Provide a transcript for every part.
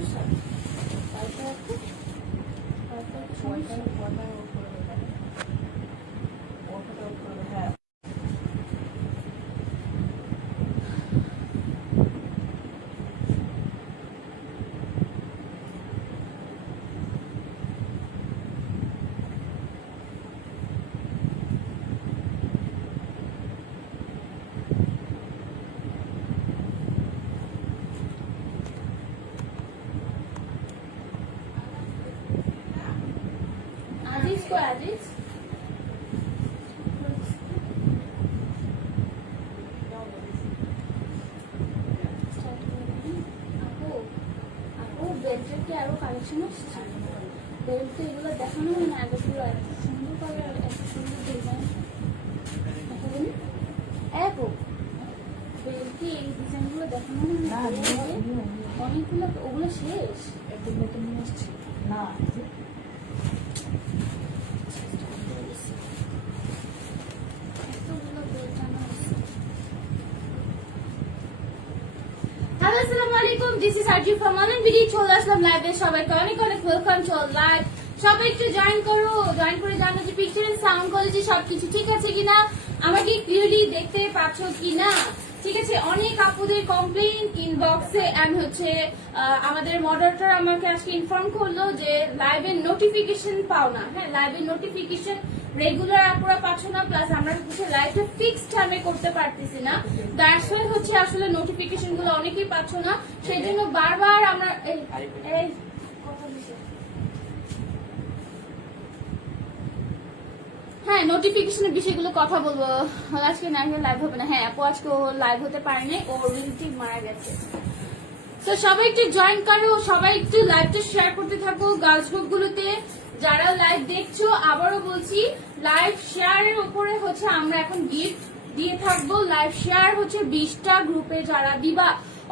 সমস্যা? ওয়াইফাই আছে? ওয়াইফাই কি সমস্যা? হ্যাঁ আজিজ কো আজিজ? বেল্টের কি আরো কালেকশন আসছে? বেল্ট তো এগুলো দেখানো হয় না, আগেগুলো এত সুন্দর কালার, এত সুন্দর ডিজাইন। আপু বেল্ট কি এই ডিজাইনগুলো দেখানো হয় না? অনেকগুলো ওগুলো শেষ। একদম নতুন নিয়ে আসছি না হ্যালো আসসালামু আলাইকুম, this is RG from online video. চলে আসলাম লাইভে, সবাইকে অনেক অনেক ওয়েলকাম টু লাইভ। সবাই একটু জয়েন করো, জয়েন করে জানো যে পিকচার এন্ড সাউন্ড কোয়ালিটি সবকিছু ঠিক আছে কিনা, আমাকে ক্লিয়ারলি দেখতে পাচ্ছ কিনা। ঠিক আছে, অনেক আপুদের কমপ্লেইন ইনবক্সে এন্ড হচ্ছে আমাদের মডারেটর আমাকে আজকে ইনফর্ম করলো যে লাইভের নোটিফিকেশন পাও না। হ্যাঁ, লাইভের নোটিফিকেশন রেগুলার আপুরা পাচ্ছ না, প্লাস আমরা হচ্ছে লাইভে ফিক্সড টাইমে করতে পারতেছি না। দ্যাটস ওয়াই হচ্ছে আসলে নোটিফিকেশন গুলো অনেকেই পাচ্ছ না, সেই জন্য বারবার আমরা হ্যাঁ নোটিফিকেশনের বিষয়গুলো কথা বলবো। আজকে না লাইভ হবে না। হ্যাঁ, আপু আজকে ও লাইভ হতে পারেনি, ওর রিলেটিভ মারা গেছে। তো সবাই একটু জয়েন করো, সবাই একটু লাইভটা শেয়ার করতে থাকো গার্লস গ্রুপ গুলোতে। যারা লাইভ দেখছো, আবারও বলছি লাইভ শেয়ারের উপরে হচ্ছে আমরা এখন গিফট দিয়ে থাকবো। লাইভ শেয়ার হচ্ছে 20টা গ্রুপে যারা দিবা,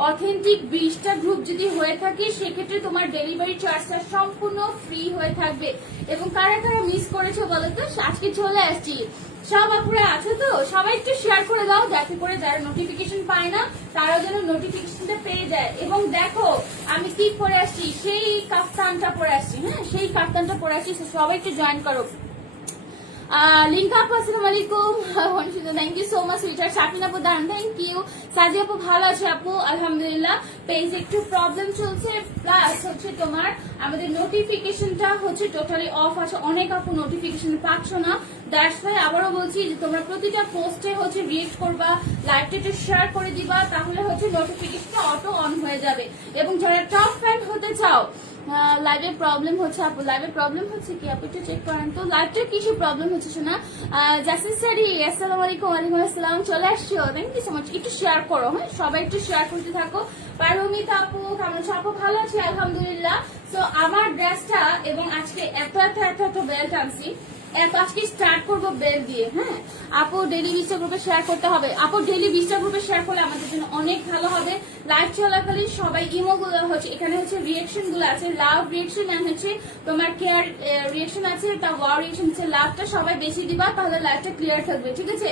অথেন্টিক 20টা গ্রুপ যদি হয়ে থাকে সেক্ষেত্রে তোমার ডেলিভারি চার্জটা সম্পূর্ণ ফ্রি হয়ে থাকবে। এবং কারা কারা মিস করেছো বলো তো, আজকে চলে আসছি। সব আপুরা আছো তো, সবাই একটু শেয়ার করে দাও যাতে করে যারা নোটিফিকেশন পায় না তারা যেন নোটিফিকেশনটা পেয়ে যায়। এবং দেখো আমি কি পরে আসছি, সেই কাফতানটা পরে আসছি। হ্যাঁ, সেই কাফতানটা পরে আসছি। সবাই একটু জয়েন করো। লিঙ্কা আপু আসসালামু আলাইকুম, থ্যাংক ইউ সো মাচ সুইটার। শাফিন আপু দান থ্যাংক ইউ। সাজি আপু ভালো আছে আপু, আলহামদুলিল্লাহ। পেজ একটু প্রবলেম চলছে, প্লাস হচ্ছে তোমার আমাদের নোটিফিকেশনটা হচ্ছে টোটালি অফ আছে। অনেক আপু নোটিফিকেশন পাচ্ছ না, দ্যাটস ওয়াই আবারও বলছি যে তোমরা প্রতিটা পোস্টে হচ্ছে রিয়েক্ট করবা, লাইভটা একটু শেয়ার করে দিবা, তাহলে হচ্ছে নোটিফিকেশনটা অটো অন হয়ে যাবে। এবং যারা টপ ফ্যান হতে চাও, লাইভের প্রবলেম হচ্ছে আপু, লাইভের প্রবলেম হচ্ছে কি আপু একটু চেক করেন তো, লাইভটার কিছু প্রবলেম হচ্ছে শোনা। জাসিন স্যারি আসসালামু আলাইকুম। ওয়ালাইকুম আসসালাম, চলে আসছো, থ্যাংক ইউ সো মাচ। একটু শেয়ার করো, হ্যাঁ সবাই একটু শেয়ার করতে থাকো। পারমিতা আপু কেমন আছো? আপু ভালো আছি আলহামদুলিল্লাহ। তো আমার ড্রেসটা এবং আজকে এত এত এত এত বেল্ট আনছি, আজকে স্টার্ট করবো বেল দিয়ে। হ্যাঁ আপু ডেলি 20টা গ্রুপে শেয়ার করতে হবে। আপু ডেলি 20টা গ্রুপে শেয়ার করলে আমাদের জন্য অনেক ভালো হবে। লাইভ চলাকালীন সবাই ইমো গুলো হচ্ছে, এখানে হচ্ছে রিয়েকশন গুলো আছে, লাভ রিয়েকশন এন্ড হচ্ছে তোমার কেয়ার রিয়েকশন আছে, তা ওয়াও রিয়েকশন আছে। লাভটা সবাই বেশি দিবা, তাহলে লাইভটা ক্লিয়ার থাকবে। ঠিক আছে,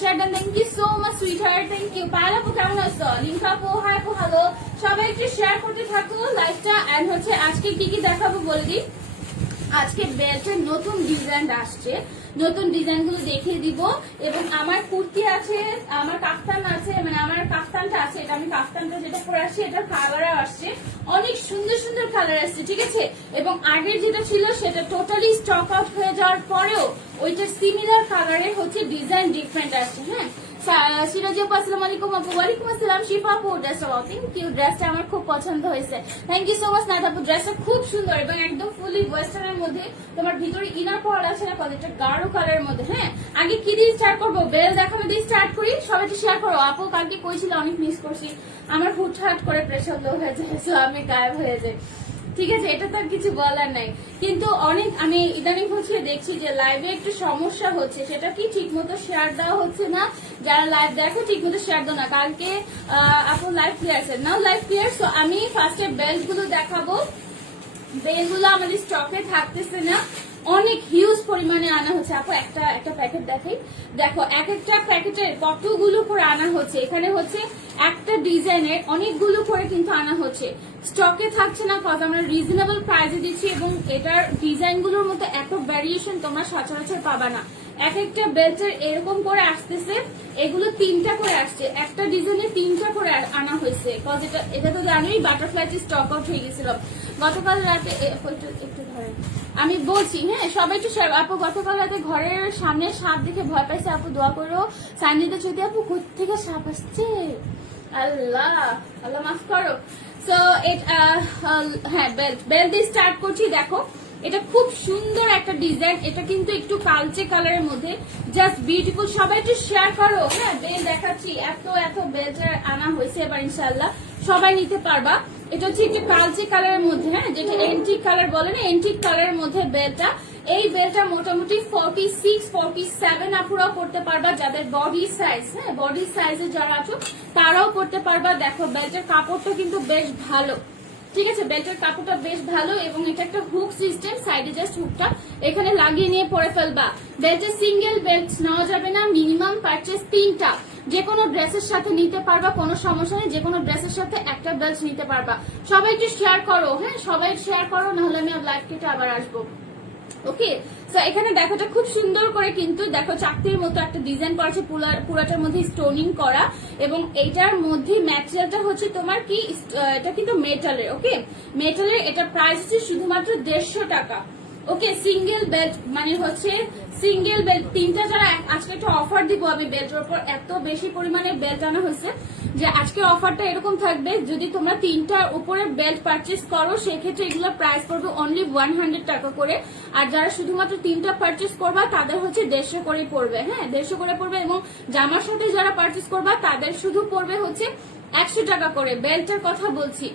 share done, thank you so much sweetheart, thank you. Payel আপু কেমন আছো? লিঙ্কা আপু হাই আপু হ্যালো। সবাই একটু শেয়ার করতে থাকো লাইভটা। এন্ড হচ্ছে আজকে কি কি দেখাবো বলে দিই। আজকে বেল্টের নতুন ডিজাইন আসছে, নতুন ডিজাইন গুলো দেখিয়ে দিব। এবং আমার কুর্তি আছে, আমার কাফতান আছে, মানে আমার কাফতানটা আছে, এটা আমি কাফতানটা যেটা পরে আসছি এটার কালারও আসছে, অনেক সুন্দর সুন্দর কালার আসছে। ঠিক আছে, এবং আগের যেটা ছিল সেটা টোটালি স্টক আউট হয়ে যাওয়ার পরেও ওইটা সিমিলার কালারের হচ্ছে ডিজাইন ডিফারেন্ট আসছে। হ্যাঁ, সিরাজি আপু আসসালামু আলাইকুম আপু। ওয়ালাইকুম আসসালাম। শিফা আপু ড্রেসটা থ্যাংক ইউ, ড্রেসটা আমার খুব পছন্দ হয়েছে, thank you so much. Nath আপু ড্রেসটা খুব সুন্দর এবং একদম ফুলি ওয়েস্টার্নের মধ্যে, তোমার ভিতরে ইনার পাওয়ার আছে না, কতটা গাঢ় কালারের মধ্যে। হ্যাঁ, আগে কি দিয়ে স্টার্ট করবো, বেল দেখানো দিয়ে স্টার্ট করি। সবাই শেয়ার করো। আপু কালকে কইছিল অনেক মিস করছি, আমার হুটহাট করে প্রেশার লো হয়ে যায়, আমি গায়েব হয়ে যাই। ঠিক আছে, এটা তো আর কিছু বলার নাই। কিন্তু অনেক আমি ইদানিং হচ্ছে দেখছি যে লাইভে একটু সমস্যা হচ্ছে, সেটা কি ঠিক মতো শেয়ার দেওয়া হচ্ছে না। যারা লাইভ দেখো ঠিক মতো শেয়ার দাও না। কালকে আপু live clear now, live clear. So আমি ফার্স্টে বেল্ট গুলো দেখাবো। বেল গুলো আমাদের স্টকে থাকতেছে না, অনেক হিউজ পরিমাণে আনা হচ্ছে। আপু একটা একটা প্যাকেট দেখাই, দেখো এক একটা প্যাকেটে কতগুলো করে আনা হচ্ছে। এখানে হচ্ছে একটা ডিজাইনের অনেকগুলো করে কিন্তু আনা হচ্ছে। স্টকে থাকছে না কজ আমরা রিজনেবল প্রাইসে দিচ্ছি, এবং এটার ডিজাইনগুলোর মধ্যে এত ভ্যারিয়েশন তোমরা সচরাচর পাবা না। এক একটা বেল্টের এরকম করে আসতেছে, এগুলো 3টা করে আসছে, একটা ডিজাইনে 3টা করে আনা হয়েছে। কজ এটা তো জানোই বাটারফ্লাইতে স্টক আউট হয়ে গেছিল গতকাল রাতে। একটু ধরেন আমি বলছি, হ্যাঁ সবাই একটু আপু গতকাল রাতে ঘরের সামনে সাপ দেখে ভয় পাইছে। আপু দোয়া করো সানজিদা চৌধুরী আপু কোথেকে সাপ আসছে, আল্লাহ আল্লাহ মাফ করো। সো হ্যাঁ বেল্ট দিয়ে স্টার্ট করছি। দেখো এটা খুব সুন্দর একটা ডিজাইন, এটা কিন্তু একটু কালচে কালারের মধ্যে, জাস্ট বিউটিফুল। সবাই একটু শেয়ার করো। হ্যাঁ বেল দেখাচ্ছি, এত এত বেল্টের আনা হয়েছে এবার, ইনশাল্লাহ সবাই নিতে পারবা। এটা হচ্ছে একটু কালচে কালারের মধ্যে, হ্যাঁ যেটা এন্টিক কালার বলে না, এন্টিক কালারের মধ্যে বেলটা। এই বেলটা মোটামুটি 46, 47 আপুরাও করতে পারবা, যাদের বডি সাইজ, হ্যাঁ বডি সাইজে যারা আছো তারাও করতে পারবা। দেখো বেল্টের কাপড়টা কিন্তু বেশ ভালো, ঠিক আছে বেল্টের কাপড়টা বেশ ভালো, এবং এটা একটা হুক সিস্টেম, সাইডে জাস্ট হুকটা এখানে লাগিয়ে নিয়ে পরে ফেলবা। বেল্টের সিঙ্গেল বেল্ট নেওয়া যাবে না, মিনিমাম পারচেস 3টা। যে কোনো ড্রেসের সাথে নিতে পারবা, কোনো সমস্যা নেই, যে কোনো ড্রেসের সাথে একটা বেল্ট নিতে পারবা। সবাই একটু শেয়ার করো, হ্যাঁ সবাই শেয়ার করো, নাহলে আমি লাইভ কেটে আবার আসবো। ওকে সো এখানে দেখো এটা খুব সুন্দর করে কিন্তু দেখো চাকতির মতো একটা ডিজাইন করা আছে, পুরাটার মধ্যে স্টোনিং করা, এবং এইটার মধ্যে ম্যাটেরিয়ালটা হচ্ছে তোমার কি, এটা কিন্তু মেটালের। ওকে মেটালের, এটা প্রাইস হচ্ছে শুধুমাত্র 150 টাকা। ওকে সিঙ্গেল বেল্ট মানে হচ্ছে সিঙ্গেল বেল্ট 3টা, যারা আজকে একটা অফার দিব আমি বেল্টের উপর, এত বেশি পরিমাণে বেল্ট আনা হয়েছে যে আজকে অফারটা এরকম থাকবে, যদি তোমরা 3টার উপরে বেল্ট পারচেস করো সেক্ষেত্রে এগুলো প্রাইস পড়বে অনলি 100 টাকা করে। আর যারা শুধুমাত্র 3টা পারচেস করবা তাদের হচ্ছে 150 করে পড়বে, হ্যাঁ 150 করে পড়বে। এবং জামার সাথে যারা পারচেস করবা তাদের শুধু পড়বে হচ্ছে 100 টাকা করে। বেল্টের কথা বলছি,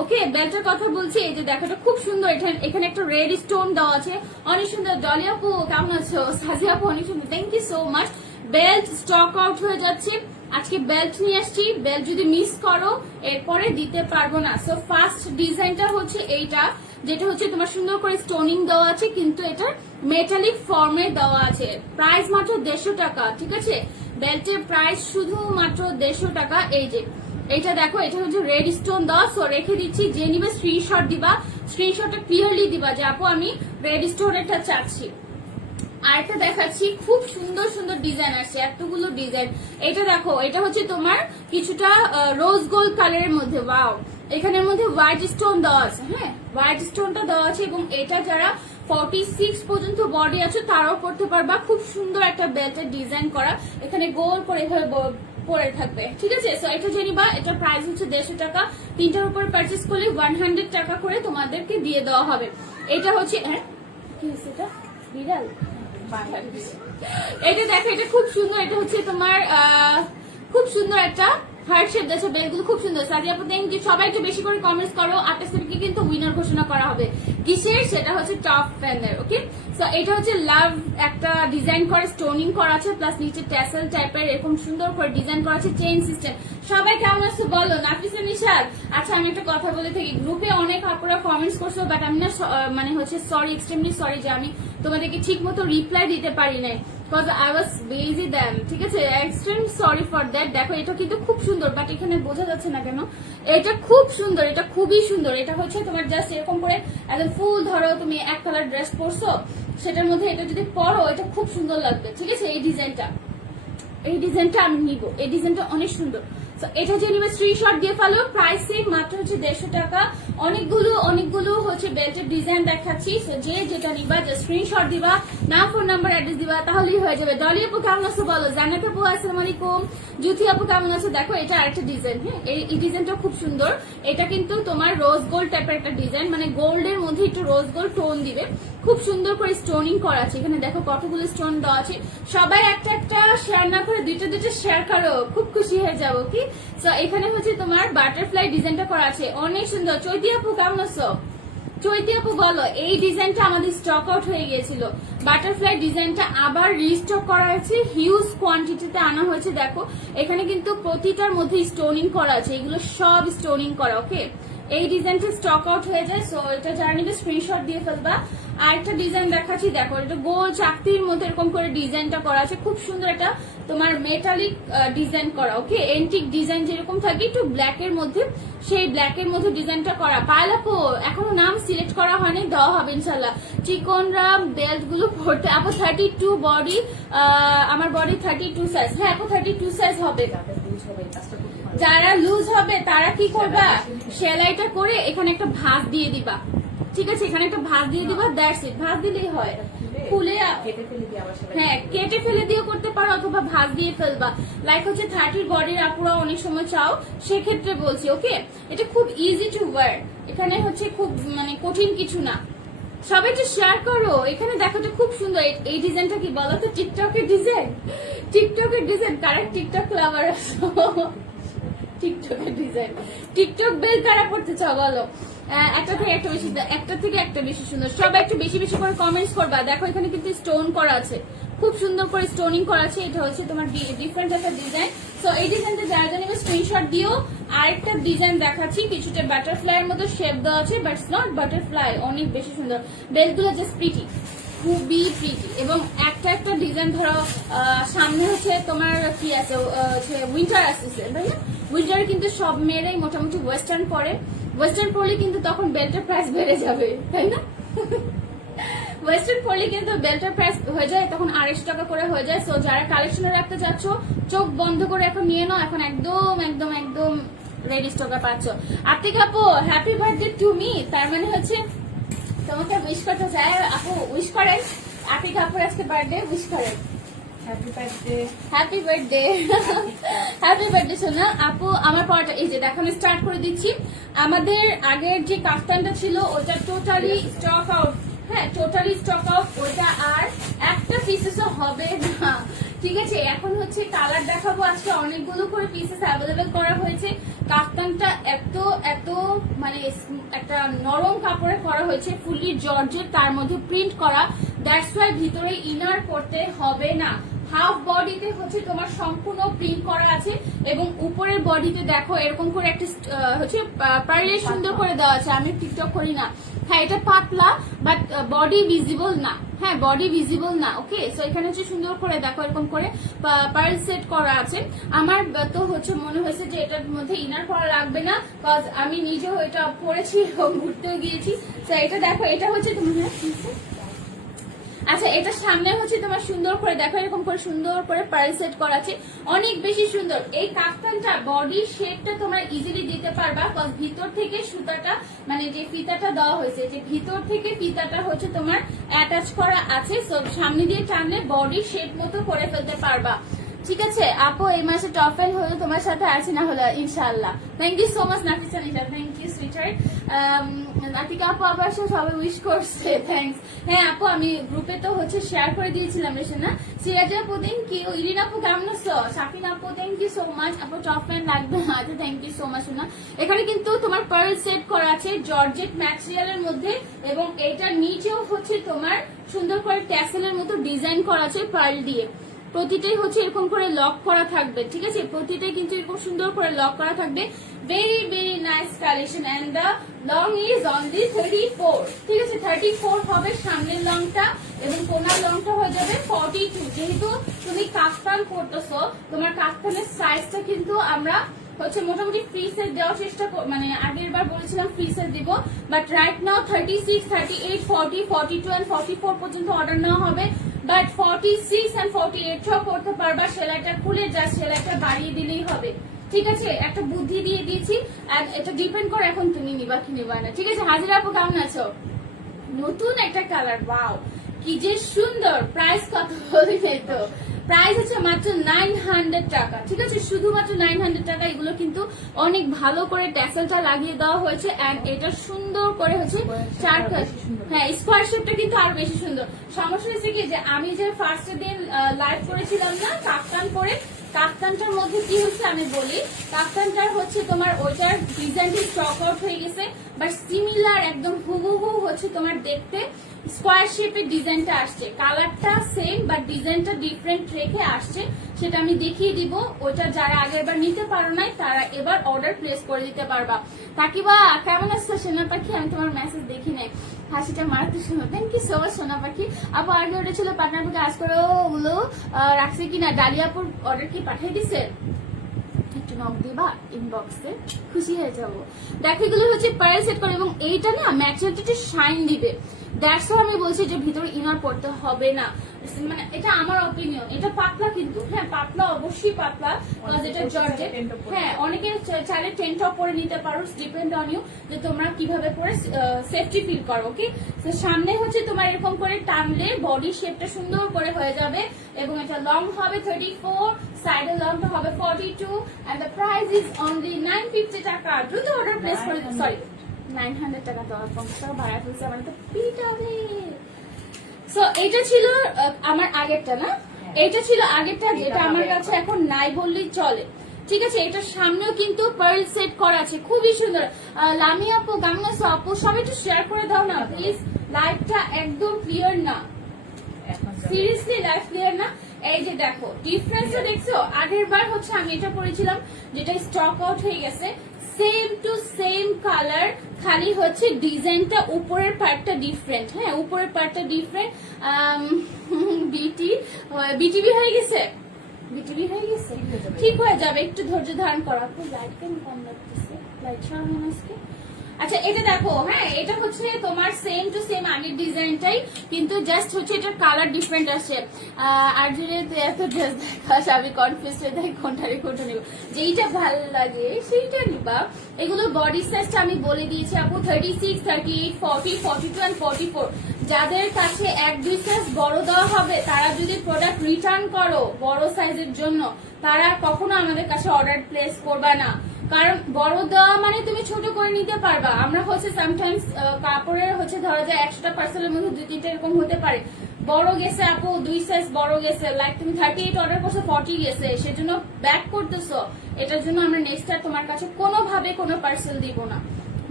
ওকে বেল্টের কথা বলছি। এই যে দেখো এটা খুব সুন্দর, এখানে একটা রেড স্টোন দেওয়া আছে, অনেক সুন্দর। ডলি আপু কেমন আছো, সাজি আপু অনেক সুন্দর, thank you so much. Belt stock out হয়ে যাচ্ছে, আজকে বেল্ট নিয়ে আসছি, বেল্ট যদি মিস করো এরপরে দিতে পারবো না। সো ফার্স্ট ডিজাইনটা হচ্ছে এইটা, যেটা হচ্ছে তোমার সুন্দর করে স্টোনিং দেওয়া আছে, কিন্তু এটা মেটালিক ফর্মে দেওয়া আছে। প্রাইস মাত্র 150 টাকা, ঠিক আছে বেল্টের প্রাইস শুধু মাত্র 150 টাকা। এই যে এটা দেখো, এটা হচ্ছে রেড স্টোন দেওয়া। সো রেখে দিচ্ছি, যে নিবে স্ক্রিনশট দিবা, স্ক্রিনশটটা ক্লিয়ারলি দিবা যে আপু আমি রেড স্টোনেরটা চাচ্ছি। আরেকটা দেখাচ্ছি, খুব সুন্দর সুন্দর ডিজাইন আসছে, এতগুলো ডিজাইন। এটা দেখো, এটা হচ্ছে তোমার কিছুটা রোজ গোল্ড কালারের মধ্যে, ওয়াও এখানের মধ্যে হোয়াইট স্টোন দেওয়া আছে, হ্যাঁ হোয়াইট স্টোনটা দেওয়া আছে। এবং এটা যারা 46 পর্যন্ত বডি আছে তারাও করতে পারবা। খুব সুন্দর একটা বেল্টের ডিজাইন করা, এখানে গোল করে এভাবে পরে থাকবে, ঠিক আছে। সো এটা জেনিবা, এটা প্রাইস হচ্ছে 150 টাকা। 3টার উপর পারচেস করলে 100 টাকা করে তোমাদেরকে দিয়ে দেওয়া হবে। এটা হচ্ছে হ্যাঁ কি হচ্ছে, এটা বিড়াল, এটা দেখো এটা খুব সুন্দর, এটা হচ্ছে তোমার খুব সুন্দর একটা হার্ট শেপ দিয়েছে, বেলগুলো খুব সুন্দর। সাজি আপু থ্যাংক ইউ, সবাই একটু বেশি করে কমেন্টস করো। 28 তারিখে কিন্তু উইনার ঘোষণা করা হবে, কিসের সেটা হচ্ছে টপ ফ্যানের। ওকে সো এটা হচ্ছে লাভ একটা ডিজাইন করে স্টোনিং করা আছে, প্লাস নিচে ট্যাসেল টাইপের এরকম সুন্দর করে ডিজাইন করা আছে, চেইন সিস্টেম। সবাই কেমন আছো বলো, নাফিসা নিশাদ। আচ্ছা আমি একটা কথা বলে থাকি, গ্রুপে অনেক আপুরা কমেন্টস করছো, বাট আমি না মানে হচ্ছে সরি, এক্সট্রিমলি সরি যে আমি তোমাদেরকে ঠিক মতো রিপ্লাই দিতে পারি নাই, because I was busy then, ঠিক আছে, এক্সট্রিম সরি ফর দ্যাট। দেখো এটা কিন্তু খুব সুন্দর, বাট এখানে বোঝা যাচ্ছে না কেন, এটা খুব সুন্দর, এটা খুবই সুন্দর। এটা হচ্ছে তোমার জাস্ট এরকম করে একদম ফুল, ধরো তুমি এক কালার ড্রেস পরছো, সেটার মধ্যে এটা যদি পরো এটা খুব সুন্দর লাগবে, ঠিক আছে। এই ডিজাইনটা আমি নিব, এই ডিজাইনটা অনেক সুন্দর। এটা যে নিবে স্ক্রিনশট দিয়ে ফেলো, প্রাইস সেম মাত্র হচ্ছে 150 টাকা। অনেকগুলো হচ্ছে বেল্টের ডিজাইন দেখাচ্ছি, যে যেটা নিবা যে স্ক্রিনশট দিবা, নাম ফোন নাম্বার অ্যাড্রেস দিবা, তাহলেই হয়ে যাবে। ডলি আপু কেমন আছো বলো, জান্নাত আপু আসসালামু আলাইকুম, জুথি আপু কেমন আছো। দেখো এটা আরেকটা ডিজাইন, হ্যাঁ এই ডিজাইনটা খুব সুন্দর। এটা কিন্তু তোমার রোজ গোল্ড টাইপের একটা ডিজাইন, মানে গোল্ডের মধ্যে একটু রোজ গোল্ড টোন দিবে, খুব সুন্দর করে স্টোনিং করা আছে। এখানে দেখো কতগুলো স্টোন দেওয়া আছে। সবাই একটা একটা শেয়ার না করে দুইটা শেয়ার করো, খুব খুশি হয়ে যাবো। কি সো এখানে হচ্ছে তোমার বাটারফ্লাই ডিজাইনটা করা আছে, অনেক সুন্দর। চৈতি আপু কেমন আছো, চৈতি আপু বলো। এই ডিজাইনটা আমাদের স্টক আউট হয়ে গিয়েছিল, বাটারফ্লাই ডিজাইনটা আবার রিস্টক করা হয়েছে, হিউজ কোয়ান্টিটিতে আনা হয়েছে। দেখো এখানে কিন্তু প্রতিটার মধ্যে স্টোনিং করা আছে, এগুলো সব স্টোনিং করা। ওকে এই ডিজাইনটা স্টক আউট হয়ে যায়। সো এটা যারা নিবে স্ক্রিনশট দিয়ে ফেলবা। আর একটা ডিজাইন দেখাচ্ছি, দেখো এটা গোল চাকতির মতো এরকম করে ডিজাইনটা করা আছে, খুব সুন্দর একটা তোমার মেটালিক ডিজাইন করা, ওকে এন্টিক ডিজাইন যেরকম থাকে একটু ব্ল্যাক এর মধ্যে, সেই ব্ল্যাক এর মধ্যে ডিজাইনটা করা। পাইলাপো এখনো নাম সিলেক্ট করা হয়নি, দেওয়া হবে ইনশাল্লাহ। চিকনরা বেল্ট গুলো পড়তে আপু 32 বডি, আমার বডি 32 সাইজ। হ্যাঁ আপু 32 সাইজ হবে। যারা লুজ হবে তারা কি করবা, সেলাইটা করে এখানে একটা ভাঁজ দিয়ে দিবা, ঠিক আছে, এখানে একটা ভাঁজ দিয়ে দিবা, দ্যাটস ইট। ভাঁজ দিলেই হয়, খুলে হ্যাঁ কেটে ফেলে দিয়ে করতে পারো অথবা ভাঁজ দিয়ে ফেলবা। লাইক হচ্ছে 30 বডির আপুরা অনেক সময় চাও, সেক্ষেত্রে বলছি, ওকে। এটা খুব ইজি টু ওয়্যার, এখানে হচ্ছে খুব মানে কঠিন কিছু না। সবাই একটু শেয়ার করো। এখানে দেখো তো খুব সুন্দর, এই ডিজাইনটা কি বলো তো, টিকটকের ডিজাইন, টিকটকের ডিজাইন। কারা টিকটক লাভার আছো? টিকটকের ডিজাইন, টিকটক বেল কারা করতে চাও বলো? একটা থেকে একটা বেশি সুন্দর। সবাই একটু বেশি বেশি করে কমেন্টস করবা। দেখো এখানে কিন্তু স্টোন করা আছে, খুব সুন্দর করে স্টোনিং করা আছে। এটা হচ্ছে তোমার ডিফারেন্ট একটা ডিজাইন। সো এই ডিজাইনটা যারা জানিবে স্ক্রিনশট দিও। আরেকটা ডিজাইন দেখাচ্ছি, কিছুটা বাটারফ্লাই এর মতো শেপ দেওয়া আছে, বাট ইটস নট বাটারফ্লাই, অনেক বেশি সুন্দর। বেলগুলো জাস্ট প্রিটি, খুবই প্রিটি। এবং একটা একটা ডিজাইন ধরো সামনে হচ্ছে তোমার কি আছে, উইন্টার আসতেছে তাই না? উইন্টারে কিন্তু সব মেয়েরাই মোটামুটি ওয়েস্টার্ন পরে, ওয়েস্টার্ন পরলে কিন্তু তখন বেল্টের প্রাইস বেড়ে যাবে তাই না? ওয়েস্টার্ন পরলে কিন্তু বেল্টের প্রাইস হয়ে যায় তখন 250 টাকা করে হয়ে যায়। সো যারা কালেকশনে রাখতে যাচ্ছ চোখ বন্ধ করে এখন নিয়ে নাও, এখন একদম একদম একদম রেডি স্টকে পাচ্ছ। আপনি আপু হ্যাপি বার্থডে টু মি, তার মানে হচ্ছে তোমাকে উইশ করতে চাই। আপু উইশ করেন, আপনি কাপুর আজকে বার্থডে, উইশ করেন। Happy birthday. Happy birthday, happy birthday সোনা। আপু আমার পড়াটা এই যে দেখানো স্টার্ট করে দিচ্ছি। আমাদের আগের যে কাফতানটা ছিল ওটা টোটালি স্টক আউট, হ্যাঁ টোটালি স্টক আউট, ওটা আর একটা পিসেসও হবে না, ঠিক আছে। এখন হচ্ছে কালার দেখাবো, আজকে অনেকগুলো করে পিসেস অ্যাভেলেবেল করা হয়েছে। কাফতানটা এত এত মানে একটা নরম কাপড়ে করা হয়েছে, ফুললি জর্জেট, তার মধ্যে প্রিন্ট করা, দ্যাটস ওয়াই ভিতরে ইনার করতে হবে না। হাফ বডিতে হচ্ছে তোমার সম্পূর্ণ প্রিন্ট করা আছে এবং উপরের বডিতে দেখো এরকম করে একটা হচ্ছে পার্লে সুন্দর করে দেওয়া আছে। আমি টিকটক করি না, হ্যাঁ এটা পাতলা বাট বডি ভিজিবল না, হ্যাঁ বডি ভিজিবল না, ওকে। সো এখানে হচ্ছে সুন্দর করে দেখো এরকম করে পার্ল সেট করা আছে। আমার তো হচ্ছে মনে হয়েছে যে এটার মধ্যে ইনার করা লাগবে না, কজ আমি নিজেও এটা পরেছি এবং ঘুরতেও গিয়েছি। তো এটা দেখো, এটা হচ্ছে তোমার আচ্ছা, এটা সামনে হচ্ছে তোমার সুন্দর করে দেখো এরকম করে সুন্দর করে পার্ল সেট করা আছে, অনেক বেশি সুন্দর। এই কাফতানটা বডি শেপটা তোমরা ইজিলি দিতে পারবা, কজ ভিতর থেকে সুতাটা মানে যে ফিতাটা দেওয়া হয়েছে, যে ভিতর থেকে ফিতাটা হচ্ছে তোমার অ্যাটাচ করা আছে। সো সামনে দিয়ে টানলে বডি শেপ মতো করে ফেলতে পারবা, ঠিক আছে। আপু এই মাসে টপ ফ্যান হলো তোমার সাথে আছে না হলো ইনশাআল্লাহ। Thank you so much Nafisa Nisha, thank you সুইটার। নাতিকা আপু আবার সবাই উইশ করছে, থ্যাংকস। হ্যাঁ আপু আমি গ্রুপে তো হচ্ছে শেয়ার করে দিয়েছিলাম রেশন না। সিরাজ আপু থ্যাংক ইউ, ইরিন আপু কেমন আছো, শাফিন আপু থ্যাংক ইউ সো মাচ। আপু টপ ফ্যান লাগবে, আচ্ছা থ্যাংক ইউ সো মাচ না। এখানে কিন্তু তোমার পার্ল সেট করা আছে জর্জেট ম্যাটেরিয়ালের মধ্যে এবং এটার নিচেও হচ্ছে তোমার সুন্দর করে ট্যাসেলের মতো ডিজাইন করা আছে পার্ল দিয়ে। প্রতিটাই হচ্ছে এরকম করে লক করা থাকবে, ঠিক আছে, প্রতিটাই কিন্তু এরকম সুন্দর করে লক করা থাকবে। Very very nice collection and the long is only 34, ঠিক আছে 34 হবে সামনের লংটা এবং কোনার লংটা হয়ে যাবে 42। যেহেতু তুমি কাফতান পরতেছো, তোমার কাফতানের সাইজটা কিন্তু আমরা হচ্ছে মোটামুটি ফ্রি সাইজ দেওয়ার চেষ্টা মানে আগের বার বলেছিলাম ফ্রি সাইজ দিব, বাট রাইট নাও 36, 38, 40, 42 এন্ড 44 পর্যন্ত অর্ডার নেওয়া হবে। বাট 46 এন্ড 48 সব করতে পারবা, সেলাইটা খুলে জাস্ট সেলাইটা বাড়িয়ে দিলেই হবে, ঠিক আছে। একটা বুদ্ধি দিয়ে দিয়েছি, এটা ডিপেন্ড করে এখন তুমি নিবা কি নিবা না, ঠিক আছে। হাজিরা আপু কেমন আছো? নতুন একটা কালার, ওয়াও কি যে সুন্দর। প্রাইস কত বলি নাই তো, প্রাইস হচ্ছে মাত্র 900 টাকা, ঠিক আছে, শুধুমাত্র 900 টাকা। এগুলো কিন্তু অনেক ভালো করে ট্যাসেলটা লাগিয়ে দেওয়া হয়েছে এন্ড এটা সুন্দর করে হচ্ছে চার কাজ, হ্যাঁ স্কোয়ার শেপটা কিন্তু আরো বেশি সুন্দর। সমস্যা হচ্ছে কি যে আমি যে ফার্স্ট দিন লাইভ করেছিলাম না কাফতান পরে, কাফতানটার মধ্যে কি হচ্ছে আমি বলি, কাফতানটার হচ্ছে তোমার ওইটার ডিজাইনটি স্টক আউট হয়ে গেছে, বাট সিমিলার একদম হুবহু হচ্ছে তোমার দেখতে স্কোয়ার শেপের ডিজাইনটা আসছে, কালারটা সেম বাট ডিজাইনটা ডিফারেন্ট রেখে আসছে। সেটা আমি দেখিয়ে দিব। ওইটা যারা আগের বার নিতে পারো নাই তারা এবার অর্ডার প্লেস করে দিতে পারবা। তাকিবা কেমন আসছে সোনা পাখি? আমি তোমার মেসেজ দেখি নাই, হাসিটা মারতে শোনো। থ্যাংক ইউ সো মাচ সোনা পাখি। আপু আগে অর্ডার ছিল পার্টনার বুকে, আজ করে ওগুলো রাখছে কিনা? ডালিয়াপুর অর্ডার কি পাঠিয়ে দিছে? একটু নক দিবা ইনবক্সে, খুশি হয়ে যাবো। দেখো এগুলো হচ্ছে পায়েল সেট করে এবং এইটা না ম্যাচুরিটি শাইন দিবে। দ্যাটস আমি বলছি যে ভিতরে ইনার পড়তে হবে না, মানে এটা আমার অপিনিয়ন। এটা পাতলা কিন্তু, হ্যাঁ পাতলা, অবশ্যই পাতলা, যেটা জর্জেট। হ্যাঁ অনেকে চাইলে টেন টপ পরে নিতে পারো, ডিপেন্ড অন ইউ যে তোমরা কিভাবে পরে সেফটি ফিল করো। ওকে, তো সামনে হচ্ছে তোমার এরকম করে টানলে বডি শেপটা সুন্দর করে হয়ে যাবে এবং এটা লং হবে 34, সাইডে লংটা হবে 42 and the price is only 950 টাকা। দ্রুত অর্ডার প্লেস করে দিন। সরি 900 টাকা, তো 50 টাকা ভাড়া ফেলছে, আমার তো পিট হবে। সো এটা ছিল আমার আগেরটা না, এটা ছিল আগেরটা যেটা আমার কাছে এখন নাই বললেই চলে। ঠিক আছে, এটার সামনেও কিন্তু পার্ল সেট করা আছে, খুবই সুন্দর। লামি আপু, গামনা আপু, সবাই একটু শেয়ার করে দাও না প্লিজ। লাইভটা একদম ক্লিয়ার না, সিরিয়াসলি লাইভ ক্লিয়ার না। এই যে দেখো ডিফারেন্সটা দেখছো? আগের বার হচ্ছে আমি এটা পরেছিলাম যেটা স্টক আউট হয়ে গেছে, সেম টু সেম কালার, খালি হচ্ছে ডিজাইনটা উপরের পার্টটা ডিফারেন্ট। হ্যাঁ উপরের পার্টটা ডিফারেন্ট। বিটিভি হয়ে গেছে, বিটিভি হয়ে গেছে, ঠিক হয়ে যাবে, একটু ধৈর্য ধারণ করা। লাইট কেন কম লাগতেছে? লাইট সরানো আজকে। আচ্ছা এটা দেখো, হ্যাঁ এটা হচ্ছে তোমার সেম টু সেম আগের ডিজাইনটাই, কিন্তু জাস্ট হচ্ছে এটার কালার ডিফারেন্ট আসে। আর যদি এত ড্রেস দেখাস আমি কনফিউজ হয়ে যাই কোনটা রে কোনটা নিব, যেইটা ভালো লাগে সেইটা নিবা। এগুলো বডি সাইজটা আমি বলে দিয়েছি আপু, 36, 38, 40, 42 and 44। যাদের কাছে 1-2 সাইজ বড় দেওয়া হবে তারা যদি প্রোডাক্ট রিটার্ন করো বড় সাইজের জন্য, তারা কখনো আমাদের কাছে অর্ডার প্লেস করবা না, কারণ বড় দেওয়া মানে তুমি ছোট করে নিতে পারবা। আমরা হচ্ছে সামটাইমস কাপড়ের হচ্ছে ধরা যায় 100টা পার্সেলের মধ্যে 2-3টা এরকম হতে পারে, বড় গেছে আপু 2 সাইজ বড় গেছে, লাইক তুমি 38 অর্ডার করছো 40 গেছে, সেজন্য ব্যাক করতেছো। এটার জন্য আমরা নেক্সট আর তোমার কাছে কোনোভাবে কোনো পার্সেল দিব না,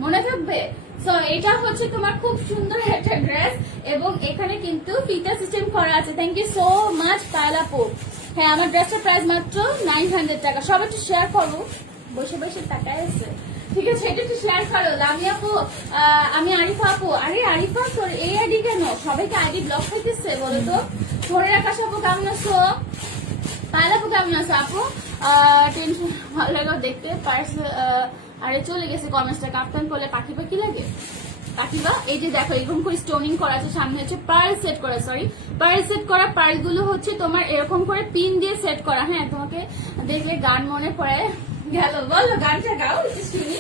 মনে থাকবে। সো এটা হচ্ছে তোমার খুব সুন্দর একটা ড্রেস এবং এখানে কিন্তু ফিতা সিস্টেম করা আছে। Thank you so much Payel আপু। হ্যাঁ আমার ড্রেসটার প্রাইস মাত্র 900 টাকা। সব একটু শেয়ার করো, বসে বসে টাকায় আছে, ঠিক আছে? এটা একটু শেয়ার করো। লামি আপু, আমি আরিফা আপু। আরে আরিফা তোর এই আইডি কেন? সবাইকে আইডি ব্লক হইতেছে বলো তো। ধরে রাখাস আপু কেমন আছো? পায়েল আপু কেমন আছো আপু? টেনশন ভালো লাগে দেখতে পার্সেল। আরে চলে গেছে কমেন্টসটা, কাপ্তান বলে পাখি পাখি লাগে কাকিবা। এই যে দেখো এরকম করে স্টোনিং করা আছে, সামনে হচ্ছে পার্ল সেট করা, সরি পার্ল সেট করা। পার্ল গুলো হচ্ছে তোমার এরকম করে পিন দিয়ে সেট করা। হ্যাঁ তোমাকে দেখলে গান মনে পড়ে গেল, বলো গানটা গাও একটু শুনি।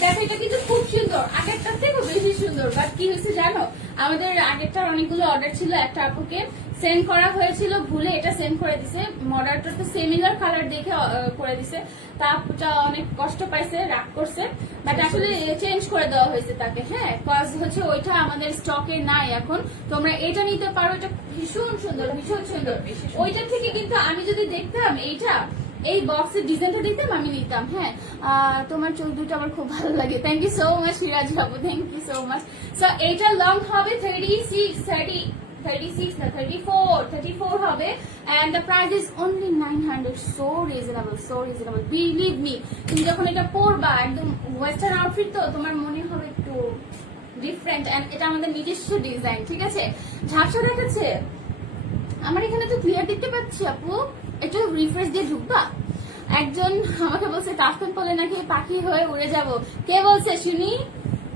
দেখো এটা কিন্তু খুব সুন্দর, আগেরটার থেকে বেশি সুন্দর। বাট কি হয়েছে জানো, আমাদের আগেরটার অনেকগুলো অর্ডার ছিল, একটা আপুকে সেন্ড করা হয়েছিল ভুলে, এটা সেন্ড করে দিছে। মডারটা তো সিমিলার কালার দেখে করে দিছে, তারটা অনেক কষ্ট পাইছে, রাগ করছে, বাট আসলে চেঞ্জ করে দেওয়া হয়েছে তাকে। হ্যাঁ কজ হচ্ছে ওইটা আমাদের স্টকে নাই এখন, তোমরা এটা নিতে পারো। এটা ভীষণ সুন্দর, ভীষণ সুন্দর। ওইটা থেকে কিন্তু আমি যদি দেখতাম এইটা, এই বক্সের ডিজাইনটা দেখতাম আমি নিতাম। হ্যাঁ তোমার চোখ দুটো আমার খুব ভালো লাগে। Thank you so much Siraj Babu, thank you so much. So এইটা লং হবে 36 না 34 হবে and the price is only 900. so reasonable believe me। তুমি যখন এটা পরবা একদম ওয়েস্টার্ন আউটফিট, তো তোমার মনে হবে একটু ডিফারেন্ট। এন্ড এটা আমাদের নিজস্ব ডিজাইন, ঠিক আছে? ঝাপসা দেখাচ্ছে আমার এখানে, তো ক্লিয়ার দেখতে পাচ্ছি আপু। একটু রিফ্রেশ দিয়ে ঢুকবা। একজন আমাকে বলছে কাফতান পরলে নাকি পাখি হয়ে উড়ে যাব। কে বলছে শুনি?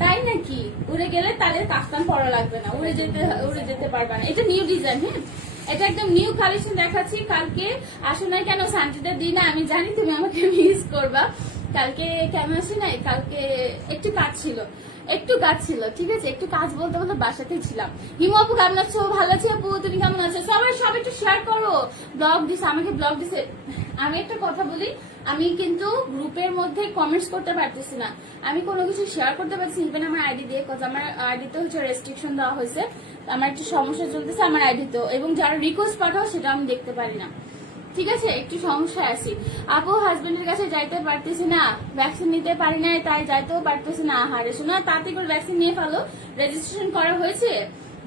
তাই নাকি? উড়ে গেলে তাদের কাফতান পরা লাগবে না, উড়ে যেতে পারবে না। এটা নিউ ডিজাইন। হ্যাঁ এটা একদম নিউ কালেকশন দেখাচ্ছি। কালকে আসো না কেন? সানডেটার দিন আমি জানি তুমি আমাকে মিস করবা। কালকে কেন আসি নাই? কালকে একটু কাজ ছিল, ঠিক আছে? একটু কাজ বলতে বলতে বাসাতেই ছিলাম। হিমু আপু কেমন আছো? ভালো আছি আপু, তুমি কেমন আছো? সব একটু শেয়ার করো। ব্লগ দিছে আমাকে, ব্লগ দিছে। আমি একটা কথা বলি, আমি কিন্তু গ্রুপের মধ্যে কমেন্টস করতে পারতেছি না, আমি কোনো কিছু শেয়ার করতে পারছি ইভেন আমার আইডি দিয়ে, কজ আমার আইডিতে হচ্ছে রেস্ট্রিকশন দেওয়া হয়েছে, আমার একটু সমস্যা চলতেছে আমার আইডিতেও, এবং যারা রিকোয়েস্ট পাঠাও সেটা আমি দেখতে পারি না, ঠিক আছে? একটু সমস্যায় আছি আপু। হাজবেন্ডের কাছে যাইতে পারতেছি না, ভ্যাকসিন নিতে পারি না, তাই যাইতেও পারতেছি না। আহারে শোনা, তাড়াতাড়ি করে ভ্যাকসিন নিয়ে ফেলো। রেজিস্ট্রেশন করা হয়েছে?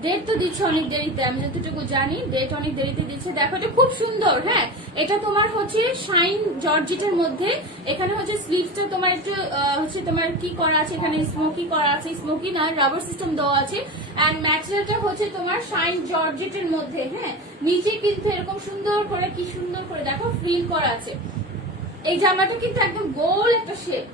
ডেট তো দিচ্ছে অনেক দেরিতে, আমি যতটুকু জানি ডেট অনেক দেরিতে দিচ্ছে। দেখো এটা খুব সুন্দর। হ্যাঁ, এটা তোমার হচ্ছে শাইন জর্জেটের মধ্যে। এখানে হচ্ছে স্লিভসটা তোমার একটু হচ্ছে তোমার কি করা আছে, এখানে স্মোকি করা আছে, স্মোকি না রাবার সিস্টেম দেওয়া আছে। এন্ড ম্যাটেরিয়ালটা হচ্ছে তোমার শাইন জর্জেটের মধ্যে। হ্যাঁ, নিচে কিন্তু এরকম সুন্দর করে, কি সুন্দর করে দেখো ফ্রিল করা আছে। এই জামাটা কিন্তু একদম গোল একটা শেপ,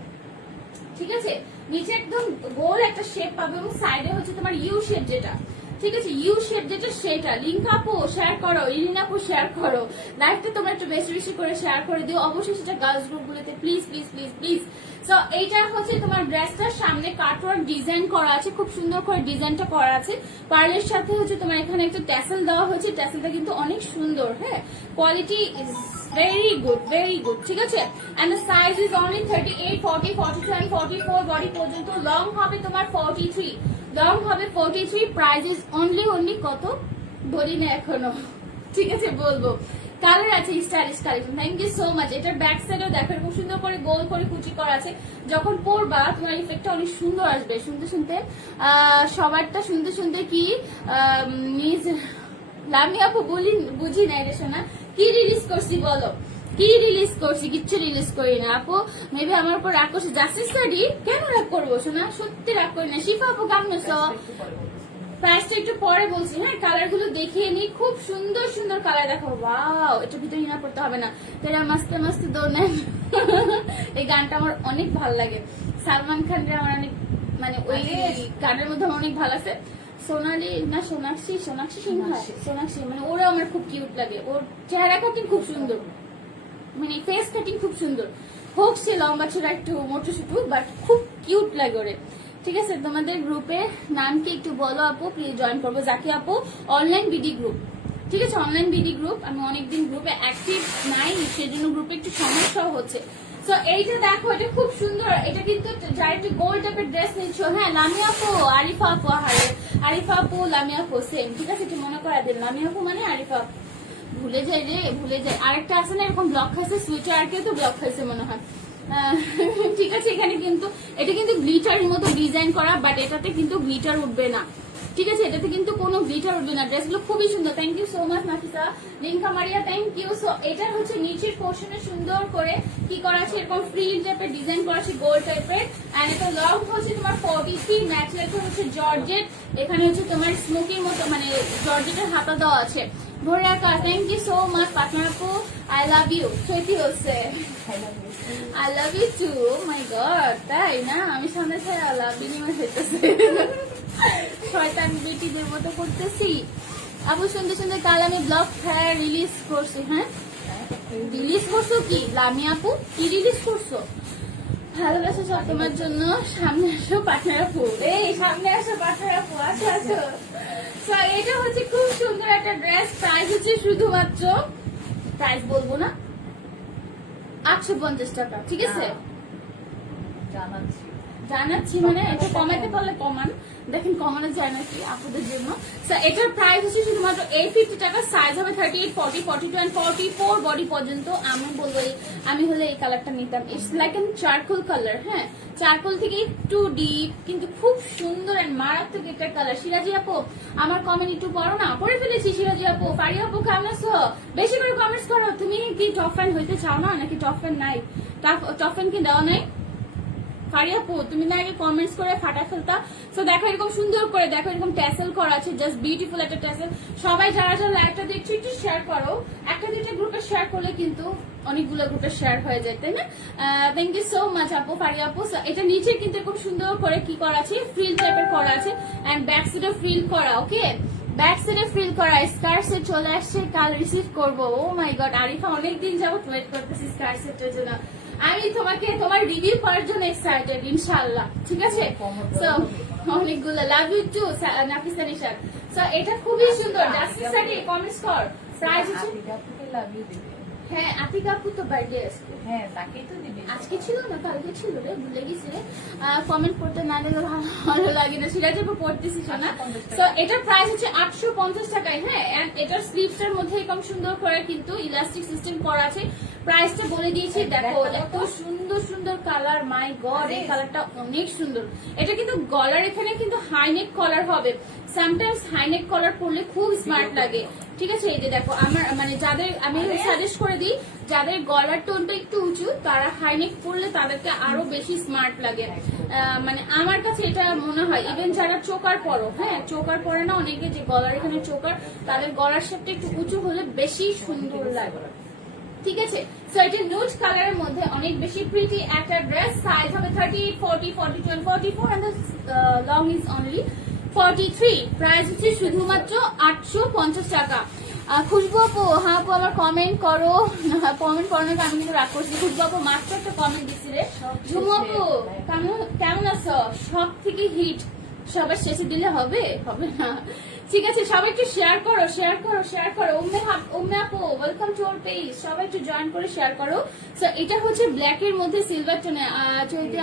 ঠিক আছে, নিচে একদম গোল একটা শেপ পাবে এবং সাইডে হচ্ছে তোমার ইউ শেপ যেটা, ঠিক আছে, ইউ শেপ যেটা সেটা। লিঙ্ক আপু শেয়ার করো, ইরিন আপু শেয়ার করো, লাইভটা তোমরা একটু বেশি বেশি করে শেয়ার করে দিও অবশ্যই, সেটা গার্লস গ্রুপ গুলোতে please please please please. So এইটা হচ্ছে তোমার ড্রেসটার সামনে কাটওয়ার্ক ডিজাইন করা আছে, খুব সুন্দর করে ডিজাইনটা করা আছে। পার্লের সাথে হচ্ছে তোমার এখানে একটা ট্যাসেল দেওয়া হয়েছে, ট্যাসেলটা কিন্তু অনেক সুন্দর। হ্যাঁ, কোয়ালিটি ইজ very good, ঠিক আছে। and the size is only 38, 40, 42 and 44 body পর্যন্ত। লং হবে তোমার 43, লং হবে 43। প্রাইস ইজ অনলি কত বলি না এখনো, ঠিক আছে, বলবো। কালার আছে stylish collection. Thank you so much. এটার ব্যাক সাইডেও দেখো এরকম সুন্দর করে গোল করে কুচি করা আছে। যখন পরবা তোমার ইফেক্টটা অনেক সুন্দর আসবে। শুনতে শুনতে সবারটা শুনতে শুনতে কি মিস লামি আপু বুঝি না এটা শোনা। কি রিলিজ করছি বলো, কি রিলিজ করছি? কিচ্ছু রিলিজ করি না আপু। মেবি আমার উপর রাগ করছে। জাস্টিস স্টাডি কেন রাগ করবো শোনা, সত্যি রাগ করি না। শিফা আপু কেমন আছো? প্রাইসটা একটু পরে বলছি। হ্যাঁ, কালার গুলো দেখিয়ে নি, খুব সুন্দর সুন্দর কালার দেখো। ওয়াও, এটা ভিতরে হিনা পড়তে হবে না। তেরা মাস্তে মাস্তে দোনেন এই গানটা আমার অনেক ভালো লাগে। সালমান খানের আমার অনেক মানে ওই গানের মধ্যে আমার অনেক ভালো আছে। সোনালি না সোনাক্ষী সিনহা, সোনাক্ষী মানে ওরা আমার খুব কিউট লাগে। ওর চেহারা কাটিং খুব সুন্দর, মানে ফেস কাটিং খুব সুন্দর। হোক সে লম্বা ছোড়া একটু মোটু সুটু, বাট খুব কিউট লাগে ওরে। ঠিক আছে, তোমাদের গ্রুপের নাম কি একটু বলো আপু, প্লিজ জয়েন করবো। জাকি আপু অনলাইন বিডি গ্রুপ, ঠিক আছে, অনলাইন বিডি গ্রুপ। আমি অনেকদিন গ্রুপে অ্যাক্টিভ নাই, সেজন্য গ্রুপে একটু সমস্যা হচ্ছে। সো এইটা দেখো, এটা খুব সুন্দর। এটা কিন্তু যারা একটু গোল্ড টাইপের ড্রেস নিচ্ছ, হ্যাঁ, লামিয়া আপু, আরিফা আপু, আরিফা আপু, লামিয়া আপু সেম, ঠিক আছে, একটু মনে করা দেন। লামিয়া আপু মানে আরিফা আপু, ভুলে যাই রে, ভুলে যাই। আরেকটা আছে না এরকম ব্লক খাইছে, সুইটার আর কেউ তো ব্লক খাইছে মনে হয়। ঠিক আছে, এখানে কিন্তু এটা কিন্তু গ্লিটারের মতো ডিজাইন করা, বাট এটাতে কিন্তু গ্লিটার উঠবে না, ঠিক আছে, এটাতে কিন্তু কোনো গ্লিটার উঠবে না। ড্রেসগুলো খুবই সুন্দর। Thank you so much Nafisa, Linka Maria, thank you. So এটার হচ্ছে নিচের পোর্শনে সুন্দর করে কি করা আছে, এরকম ফ্রিল টাইপের ডিজাইন করা আছে, গোল টাইপের। এন্ড এটা লং হচ্ছে তোমার 43, ম্যাটেরিয়াল হচ্ছে জর্জেট। এখানে হচ্ছে তোমার স্মোকির মতো মানে জর্জেটের হাতা দেওয়া আছে। ভরে রাখা। Thank you so much partner আপু, আই লাভ ইউ। সত্যি হচ্ছে I love you too, my God, তাই না? আমি সামনে থেকে আই লাভ বিনিময় হইতেছে, শয়তান বেটিদের মতো করতেছি। আপু সুন্দর সুন্দর কাল আমি ব্লগ রিলিজ করছি। হ্যাঁ, রিলিজ করছো কি লামি আপু, কি রিলিজ করছো? ভালোবাসা সব তোমার জন্য। সামনে আসো পার্টনার আপু, এই সামনে আসো পার্টনার আপু, আসো আসো। তো এটা হচ্ছে খুব সুন্দর একটা ড্রেস। প্রাইস হচ্ছে শুধুমাত্র, প্রাইস বলবো না, 850 টাকা, ঠিক আছে, জানাচ্ছি মানে এটা কমাইতে পারলে কমান, দেখেন কমানো যায় নাকি আপনাদের জন্য। এটার প্রাইস হচ্ছে শুধুমাত্র 850 টাকা। সাইজ হবে 38, 40, 42 and 44 বডি পর্যন্ত। আমি বলবো আমি হলে এই কালারটা নিতাম। It's like N charcoal colour. হ্যাঁ, চারকোল থেকে একটু ডিপ, কিন্তু খুব সুন্দর এন্ড মারাত্মক একটা কালার। সিরাজি আপু আমার কমেন্ট একটু পড়ো না, পড়ে ফেলেছি। সিরাজি আপু, ফারিয়া আপু কেমন আছো? বেশি করে কমেন্টস করো। তুমি কি টপ ফ্যান হইতে চাও না, নাকি টপ ফ্যান নাই? টপ ফ্যান কি দেওয়া নাই? ফারিয়াপু তুমি না আগে কমেন্টস করে ফাটা ফেলতা। সো দেখো এরকম সুন্দর করে, দেখো এরকম ট্যাসেল করা আছে, জাস্ট বিউটিফুল একটা ট্যাসেল। সবাই যারা যারা লাইভটা দেখছো একটু শেয়ার করো। একটা দুইটা গ্রুপে শেয়ার করলে কিন্তু অনেকগুলো গ্রুপে শেয়ার হয়ে যায়, তাই না? থ্যাংক ইউ সো মাচ আপু, ফারিয়াপু। এটা নিচে কিন্তু খুব সুন্দর করে কি করা আছে, ফ্রিল টাইপের করা আছে, এন্ড ব্যাক সাইডে ফ্রিল করা। ওকে, ব্যাক সাইডে ফ্রিল করা। স্কার্ট সেট চলে আসছে, কাল রিসিভ করবো। ও মাই গড, আরিফা অনেকদিন যাবত ওয়েট করতেছি স্কার্ট সেটের জন্য। আমি তোমাকে তোমার রিভিউ করার জন্য এক্সাইটেড, ইনশাআল্লাহ, ঠিক আছে। সো অনেকগুলো love you too Nafisa Nishad. So এটা খুবই সুন্দর। জাস্টিস সাইডে কমেন্টস কর। প্রাইস হচ্ছে লাভ ইউ দিবে। হ্যাঁ, আতিকা আপু তো বার্থডে আজকে। হ্যাঁ, তাকেই তো দিবে। আজকে ছিল না, কালকে ছিল রে, ভুলে গেছি রে। কমেন্ট করতে না দিলে ভালো লাগে না। সিরাজ আপু পড়তেছি না। সো এটার প্রাইস হচ্ছে 850 টাকায়। হ্যাঁ, এন্ড এটার স্লিভসের মধ্যে এরকম সুন্দর করে কিন্তু ইলাস্টিক সিস্টেম করা আছে। প্রাইসটা বলে দিয়েছি। দেখো এত সুন্দর সুন্দর কালার, মাই গড এই কালারটা অনেক সুন্দর। এটা কিন্তু গলার এখানে কিন্তু হাইনেক কলার হবে, সামটাইমস হাইনেক কলার পরলে খুব স্মার্ট লাগে। ঠিক আছে, এই যে দেখো আমার মানে যাদের আমি সাজেস্ট করে দিই, যাদের গলার টোনটা একটু উঁচু তারা হাইনেক পরলে তাদেরকে আরো বেশি স্মার্ট লাগে। মানে আমার কাছে এটা মনে হয়, ইভেন যারা চোকার পরো, হ্যাঁ চোকার পরে না অনেকে, যে গলার এখানে চোকার, তাদের গলার শেপটা একটু উঁচু হলে বেশি সুন্দর লাগে। ঠিক আছে, সো এটা নুড কালারের মধ্যে অনেক বেশি প্রিটি একটা ড্রেস। সাইজ হবে 38, 40, 42 and 44 and the long is only 43। Price হচ্ছে শুধুমাত্র 850 টাকা। খুশবু আপু, হ্যাঁ আপু আমার কমেন্ট করো, কমেন্ট করানোর আমি কিন্তু রাগ করছি। খুশবু আপু মাত্র একটা কমেন্ট দিচ্ছি রে। ঝুমু আপু কেমন আছো? সব থেকে হিট, সবার শেষে দিলে হবে হবে না। ঠিক আছে, সবাই একটু শেয়ার করো, শেয়ার করো, শেয়ার করো। উম্মে আপু ওয়েলকাম টু আওয়ার পেজ, সবাই একটু জয়েন করে শেয়ার করো। সো এটা হচ্ছে ব্ল্যাক এর মধ্যে সিলভার টোনে, চলতে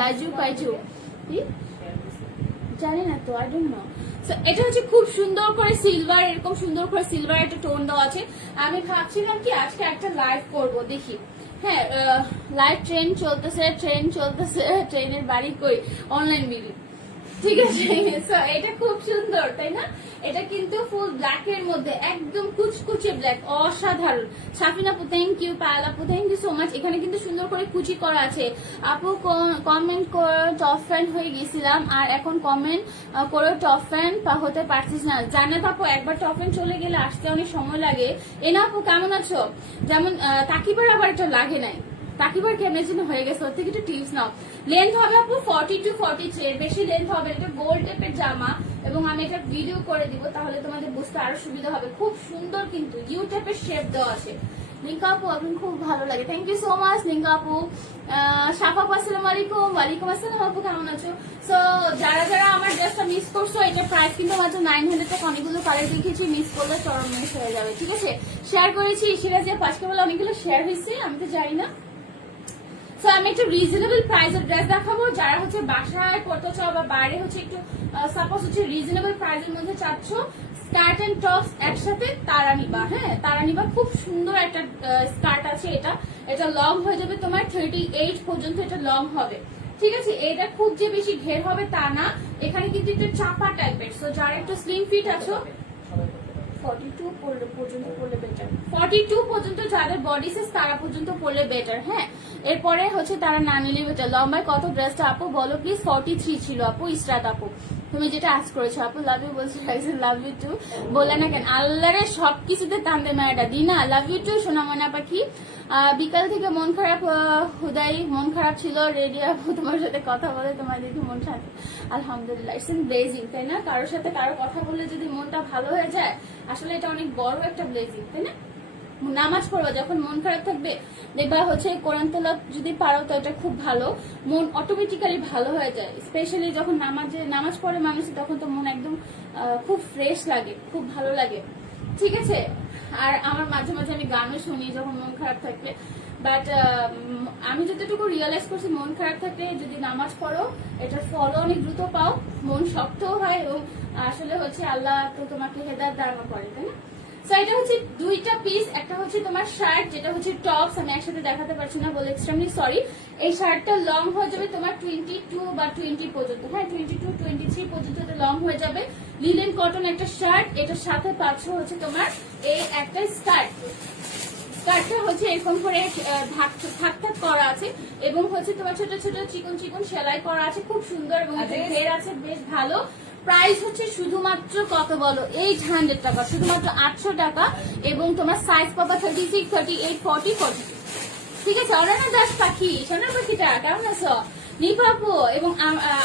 লাজু পাইজু জানি না তো, আই ডোন্ট নো। এটা হচ্ছে খুব সুন্দর করে সিলভার, এরকম সুন্দর করে সিলভার একটা টোন দেওয়া আছে। আমি ভাবছিলাম কি আজকে একটা লাইভ করব, দেখি। হ্যাঁ লাইভ ট্রেন চলতেছে, ট্রেনের বাড়ি কই, অনলাইন ভিডিও। ঠিক আছে, এটা খুব সুন্দর তাই না? এটা কিন্তু ফুল ব্ল্যাক এর মধ্যে, একদম কুচকুচে ব্ল্যাক, অসাধারণ। সাফিন আপু থ্যাংক ইউ, পায়েল আপু থ্যাংক ইউ সো মাচ। এখানে কিন্তু সুন্দর করে কুচি করা আছে। আপু কমেন্ট করে টপ ফ্যান হয়ে গেছিলাম, আর এখন কমেন্ট করে টপ ফ্যান হতে পারছিস না। জান্নাত আপু একবার টপ ফ্যান চলে গেলে আসতে অনেক সময় লাগে। এনা আপু কেমন আছো? যেমন তাকিবার আবার এটা লাগে নাই, তাকিবার কেমন যেন হয়ে গেছে, ওর থেকে একটু টিপস নাও। লেন্থ হবে আপু 40 to 43, এর বেশি লেন্থ হবে। এটা গোল টেপের জামা, এবং আমি এটা ভিডিও করে দিব, তাহলে তোমাদের বুঝতে আরো সুবিধা হবে। খুব সুন্দর কিন্তু ইউ টাইপের শেপ দেওয়া আছে। লিঙ্কা আপু আপনার খুব ভালো লাগে, থ্যাংক ইউ সো মাচ লিঙ্কা আপু। সাফা আপু আসসালামু আলাইকুম। ওয়ালাইকুম আসসালাম আপু, কেমন আছো? সো যারা যারা আমার ড্রেসটা মিস করছো, এটা প্রাইস কিন্তু মাত্র 900 টাকা। অনেকগুলো কালার দেখেছি, মিস করলে চরম মিস হয়ে যাবে। ঠিক আছে, শেয়ার করেছি সিরাজিয়া পাঁচকে বলে অনেকগুলো শেয়ার হয়েছে, আমি তো জানি না। সো আমি একটু রিজনেবল প্রাইসের ড্রেস দেখাবো। যারা হচ্ছে বাসায় পড়তে চাও বা বাইরে হচ্ছে একটু সাপোজ হচ্ছে রিজনেবল প্রাইসের মধ্যে চাচ্ছ স্কার্ট এন্ড টপস একসাথে, তারা নিবা। হ্যাঁ তারা নিবা, খুব সুন্দর একটা স্কার্ট আছে। এটা লং হয়ে যাবে তোমার 38 পর্যন্ত, এটা লং হবে। ঠিক আছে, এটা খুব যে বেশি ঘের হবে তা না, এখানে কিন্তু একটু চাপা টাইপের। সো যারা একটু স্লিম ফিট আছো 42 পর্যন্ত পড়লে বেটার, 42 পর্যন্ত যাদের বডি সাইজ তারা পর্যন্ত পড়লে বেটার। হ্যাঁ এরপরে হচ্ছে তারা না নিলে বেটার। লম্বায় কত ড্রেসটা আপু বলো প্লিজ? 43 ছিল আপু। ইসরাত আপু তুমি যেটা আজ করেছো আপু, লাভ ইউ বলছো, লাভ ইউ টু বলে না কেন? আল্লাহরে সবকিছুতে টানতে মায়াটা দিনা, লাভ ইউ টু সোনা মনা পাখি। বিকাল থেকে মন খারাপ, হুদাই মন খারাপ ছিল। রেডি আপু তোমার সাথে কথা বলে তোমার দেখি মন শান্তি, আলহামদুলিল্লাহ। ইটস ব্লেজিং তাই না? কারোর সাথে কারো কথা বললে যদি মনটা ভালো হয়ে যায়, আসলে এটা অনেক বড় একটা ব্লেজিং তাই না? নামাজ পড়বা যখন মন খারাপ থাকবে, দেখবা হচ্ছে কোরআন তেলাওয়াত যদি পারো তো এটা খুব ভালো, মন অটোমেটিক্যালি ভালো হয়ে যায়। স্পেশালি যখন নামাজ পড়ে মানুষ, তখন তো মন একদম খুব ফ্রেশ লাগে, খুব ভালো লাগে। ঠিক আছে, আর আমার মাঝে মাঝে আমি গানও শুনি যখন মন খারাপ থাকলে। বাট আমি যতটুকু রিয়েলাইজ করছি, মন খারাপ থাকলে যদি নামাজ পড়ো, এটার ফলও অনেক দ্রুত পাও, মন শক্তও হয়, এবং আসলে হচ্ছে আল্লাহ তো তোমাকে হেদায়েত দান করে তাই না? সো এটা হচ্ছে দুইটা পিস, একটা হচ্ছে তোমার শার্ট, যেটা হচ্ছে টপস, আমি একসাথে দেখাতে পারছি না বলে এক্সট্রিমলি সরি। এই শার্টটা লং হয়ে যাবে তোমার 22 বা 20 পর্যন্ত। হ্যাঁ 22, 23 পর্যন্ত লং হয়ে যাবে। লিনেন কটন একটা শার্ট, এটার সাথে পাচ্ছ হচ্ছে তোমার এই একটা স্কার্ট। স্কার্টটা হচ্ছে এরকম করে থাক থাক করা আছে, এবং হচ্ছে তোমার ছোট ছোট চিকন চিকন সেলাই করা আছে, খুব সুন্দর, এবং ঘের আছে বেশ ভালো। প্রাইস হচ্ছে শুধুমাত্র কত বলো? 800 টাকা, শুধুমাত্র 800 টাকা। এবং তোমার সাইজ পাবা 36, 38, 40, 42। ঠিক আছে, অনন্যা দাস পাখি, সোনার পাখিটা কেমন আছো? নিপাপু, এবং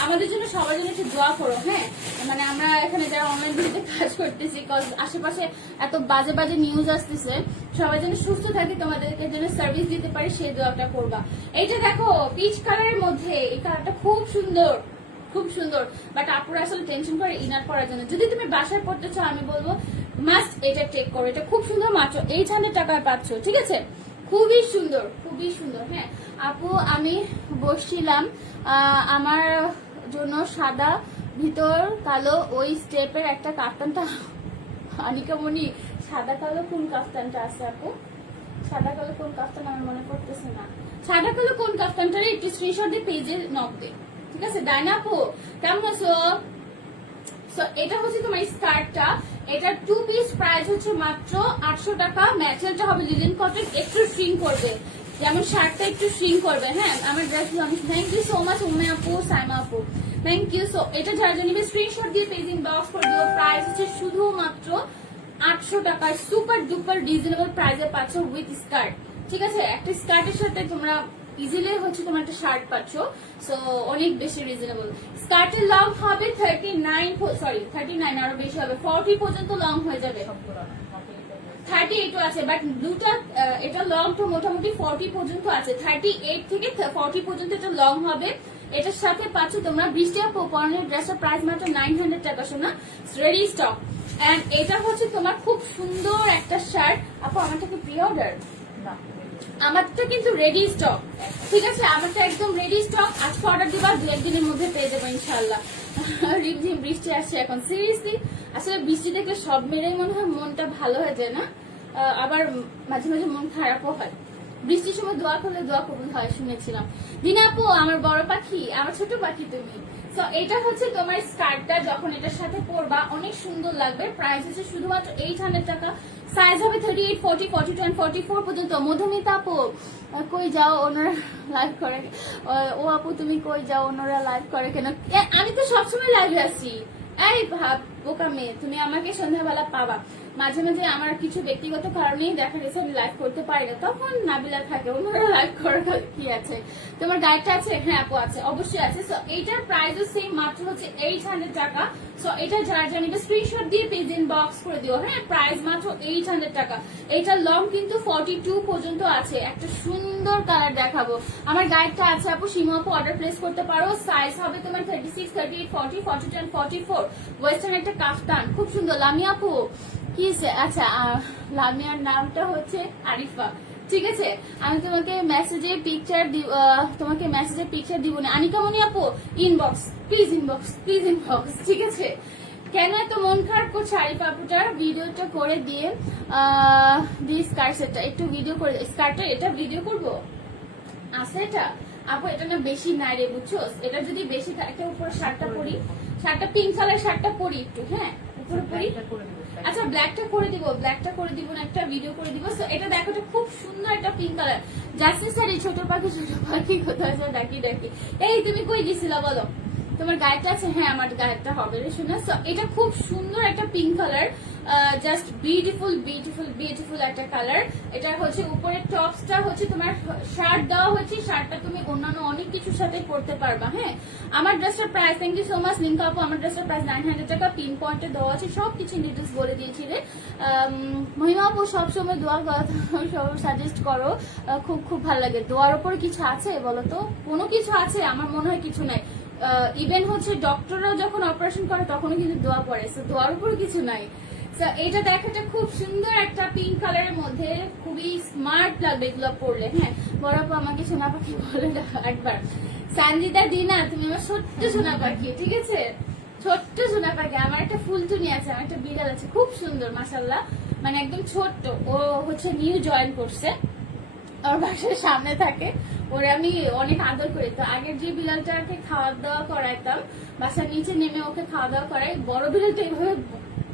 আমাদের জন্য সবার জন্য একটু দোয়া করো। হ্যাঁ মানে আমরা এখানে যারা অনলাইন ভিডিওতে কাজ করতেছি, আশেপাশে এত বাজে বাজে নিউজ আসতেছে, সবাই যেন সুস্থ থাকে, তোমাদেরকে যেন সার্ভিস দিতে পারি, সেই দোয়াটা করবা। এইটা দেখো পিচ কালারের মধ্যে, এই কালারটা খুব সুন্দর, খুব সুন্দর। বাট আপুরা আসলে টেনশন করে ইনার পরার জন্য। যদি তুমি বাসায় পড়তে চাও, আমি বলবো মাস্ট এটা টেক করো। এটা খুব সুন্দর, মাত্র 800 টাকায় পাচ্ছ। ঠিক আছে, খুবই সুন্দর, খুবই সুন্দর। হ্যাঁ আপু আমি বসছিলাম, আমার জন্য সাদা ভিতর কালো ওই স্টেপের একটা কাফতানটা, আনিকামণি সাদা কালো কোন কাফতানটা আছে আপু? সাদা কালো কোন কাফতান আমার মনে পড়তেছে না। সাদা কালো কোন কাফতানটারে একটু স্ক্রিনশট দিয়ে পেজে নক দে, ঠিক আছে? ডায়না আপু কেমন আছো? সো এটা হচ্ছে তোমার স্কার্টটা, এটা 2 পিস প্রাইস হচ্ছে মাত্র 800 টাকা। ম্যাটেরিয়ালটা হবে লিনেন কটন, একটু শ্রিঙ্ক করবে, যেমন শার্টটা একটু শ্রিঙ্ক করবে। হ্যাঁ আমার ড্রেস, আমি thank you so much Umme আপু, সাইমা আপু, থ্যাংক ইউ। সো এটা যারা জানিবে স্ক্রিনশট দিয়ে পেজ ইনবক্স করে দিও। প্রাইস হচ্ছে শুধুমাত্র 800 টাকার সুপার ডুপার রিজনেবল প্রাইসে পাচ্ছ উইথ স্কার্ট, ঠিক আছে? একটা স্কার্টের সাথে তোমরা ইজিলি হচ্ছে তোমার একটা শার্ট পাচ্ছ, সো অনেক বেশি রিজনেবল। স্কার্টের লং হবে 39 আরো বেশি হবে, 40 পর্যন্ত লং হয়ে যাবে। 38 আছে, বাট দুটা এটা লং তো মোটামুটি 40 পর্যন্ত আছে, 38 থেকে 40 পর্যন্ত এটা লং হবে। এটার সাথে পাচ্ছ তোমরা বৃষ্টি আপু পরনের ড্রেসের প্রাইস মাত্র 900 টাকা, শোনা রেডি স্টক। এন্ড এটা হচ্ছে তোমার খুব সুন্দর একটা শার্ট। আপু আমারটা কি প্রি অর্ডার? আমারটা কিন্তু রেডি স্টক, ঠিক আছে? আমারটা একদম রেডি স্টক। আজকে অর্ডার দিবা, 2-1 দিনের মধ্যে পেয়ে যাবে ইনশাআল্লাহ। রিমঝিম বৃষ্টি আসছে এখন, সিরিয়াসলি আসলে বৃষ্টি দেখলে সব মেরেই মনে হয় মনটা ভালো হয়ে যায় না? আবার মাঝে মাঝে মন খারাপও হয়। বৃষ্টির সময় দোয়া করলে দোয়া কবুল হয় শুনেছিলাম। দিনা আপু আমার বড় পাখি, আমার ছোট পাখি তুমি। তো এটা হচ্ছে তোমার স্কার্টটা, যখন এটার সাথে পরবা অনেক সুন্দর লাগবে। প্রাইস হচ্ছে শুধুমাত্র 800 টাকা। সাইজ হবে 38, 40, 42 and 44 পর্যন্ত। মধুমিতা আপু কই যাও, ওনারা লাইভ করে? ও আপু তুমি কই যাও, ওনারা লাইভ করে কেন? আমি তো সবসময় লাইভে আছি। এই ভাব বোকা মেয়ে, তুমি আমাকে সন্ধ্যাবেলা পাবা। মাঝে মাঝে আমার কিছু ব্যক্তিগত কারণেই দেখা গেছে আমি লাইভ করতে পারি না, তখন নাবিলা থাকে, ওনারা লাইভ করার কি আছে? তোমার গাইডটা আছে? হ্যাঁ আপু আছে, অবশ্যই আছে। সো এইটার প্রাইসও সেম, মাত্র হচ্ছে 800 টাকা। সো এটা যারা জানিবে স্ক্রিনশট দিয়ে পেজ ইনবক্স করে দিও। হ্যাঁ প্রাইস মাত্র 800 টাকা। এইটা লং কিন্তু 42 পর্যন্ত আছে। একটা সুন্দর কালার দেখাবো। আমার গাইডটা আছে আপু, সীমা আপু অর্ডার প্লেস করতে পারো। সাইজ হবে তোমার 36, 38, 40, 42 and 44। ওয়েস্টার্ন একটা কাফতান, খুব সুন্দর। লামিয়া আপু কি? আচ্ছা লামিয়ার নামটা হচ্ছে আরিফা, ঠিক আছে? আমি তোমাকে মেসেজে পিকচার দিব না। আনিকামণি আপু inbox please, inbox please, inbox, ঠিক আছে? কেন এত মন খারাপ করছে আরিফা আপুটার? ভিডিওটা করে দিয়ে স্কার্টটা একটু ভিডিও করে, স্কার্টটা এটা ভিডিও করবো আছে এটা আপু, এটা না বেশি নাই রে, বুঝছো? এটা যদি বেশি থাকে উপরে শার্টটা পরি, শার্টটা পিঙ্ক কালার শার্টটা পরি একটু, হ্যাঁ উপরে পরি। আচ্ছা ব্ল্যাকটা করে দিব না, একটা ভিডিও করে দিব। সো এটা দেখো, এটা খুব সুন্দর একটা পিঙ্ক কালার। জাসমিন স্যার এই ছোট পাখি কোথায় আছে? ডাকি এই তুমি কই গেছিলা বলো? তোমার গায়েরটা আছে? হ্যাঁ আমার গায়েরটা হবে রে শোনা। সো এটা খুব সুন্দর একটা pink colour, just beautiful beautiful beautiful একটা কালার। এটা হচ্ছে উপরের টপসটা হচ্ছে তোমার শার্ট দেওয়া হয়েছে, শার্টটা তুমি অন্যান্য অনেক কিছুর সাথে পরতে পারবা। হ্যাঁ আমার ড্রেসটার price, thank you so much Link আপু, আমার ড্রেসটার প্রাইস 900 টাকা। পিন পয়েন্টে দেওয়া আছে, সবকিছু ডিটেলস বলে দিয়েছি রে। মহিমা আপু সবসময় দোয়া সাজেস্ট করো, খুব খুব ভালো লাগে। দোয়ার উপরে কিছু আছে বলো তো? কোনো কিছু আছে? আমার মনে হয় কিছু নাই। ইভেন হচ্ছে ডক্টররা যখন অপারেশন করে তখনও কিন্তু দোয়া পড়ে, দোয়ার উপর কিছু নাই। এটা দেখাটা খুব সুন্দর একটা পিঙ্ক কালারের মধ্যে, খুবই স্মার্ট লাগবে এগুলো পরলে। হ্যাঁ বড় আপু আমাকে সোনা পাখি বলে একবার। সানজিদা দিনা তুমি আমার ছোট্ট সোনা পাখি, ঠিক আছে? ছোট্ট সোনা পাখি। আমার একটা ফুলটুনি আছে, আমার একটা বিড়াল আছে, খুব সুন্দর মাশাআল্লাহ, মানে একদম ছোট্ট। ও হচ্ছে নিউ জয়েন করছে, আমার বাসার সামনে থাকে। ওরে আমি অনেক আদর করি। তো আগের যে বিড়ালটাকে খাওয়া দাওয়া করাইতাম, বাসার নিচে নেমে ওকে খাওয়া দাওয়া করাই, বড় বিড়ালটা এইভাবে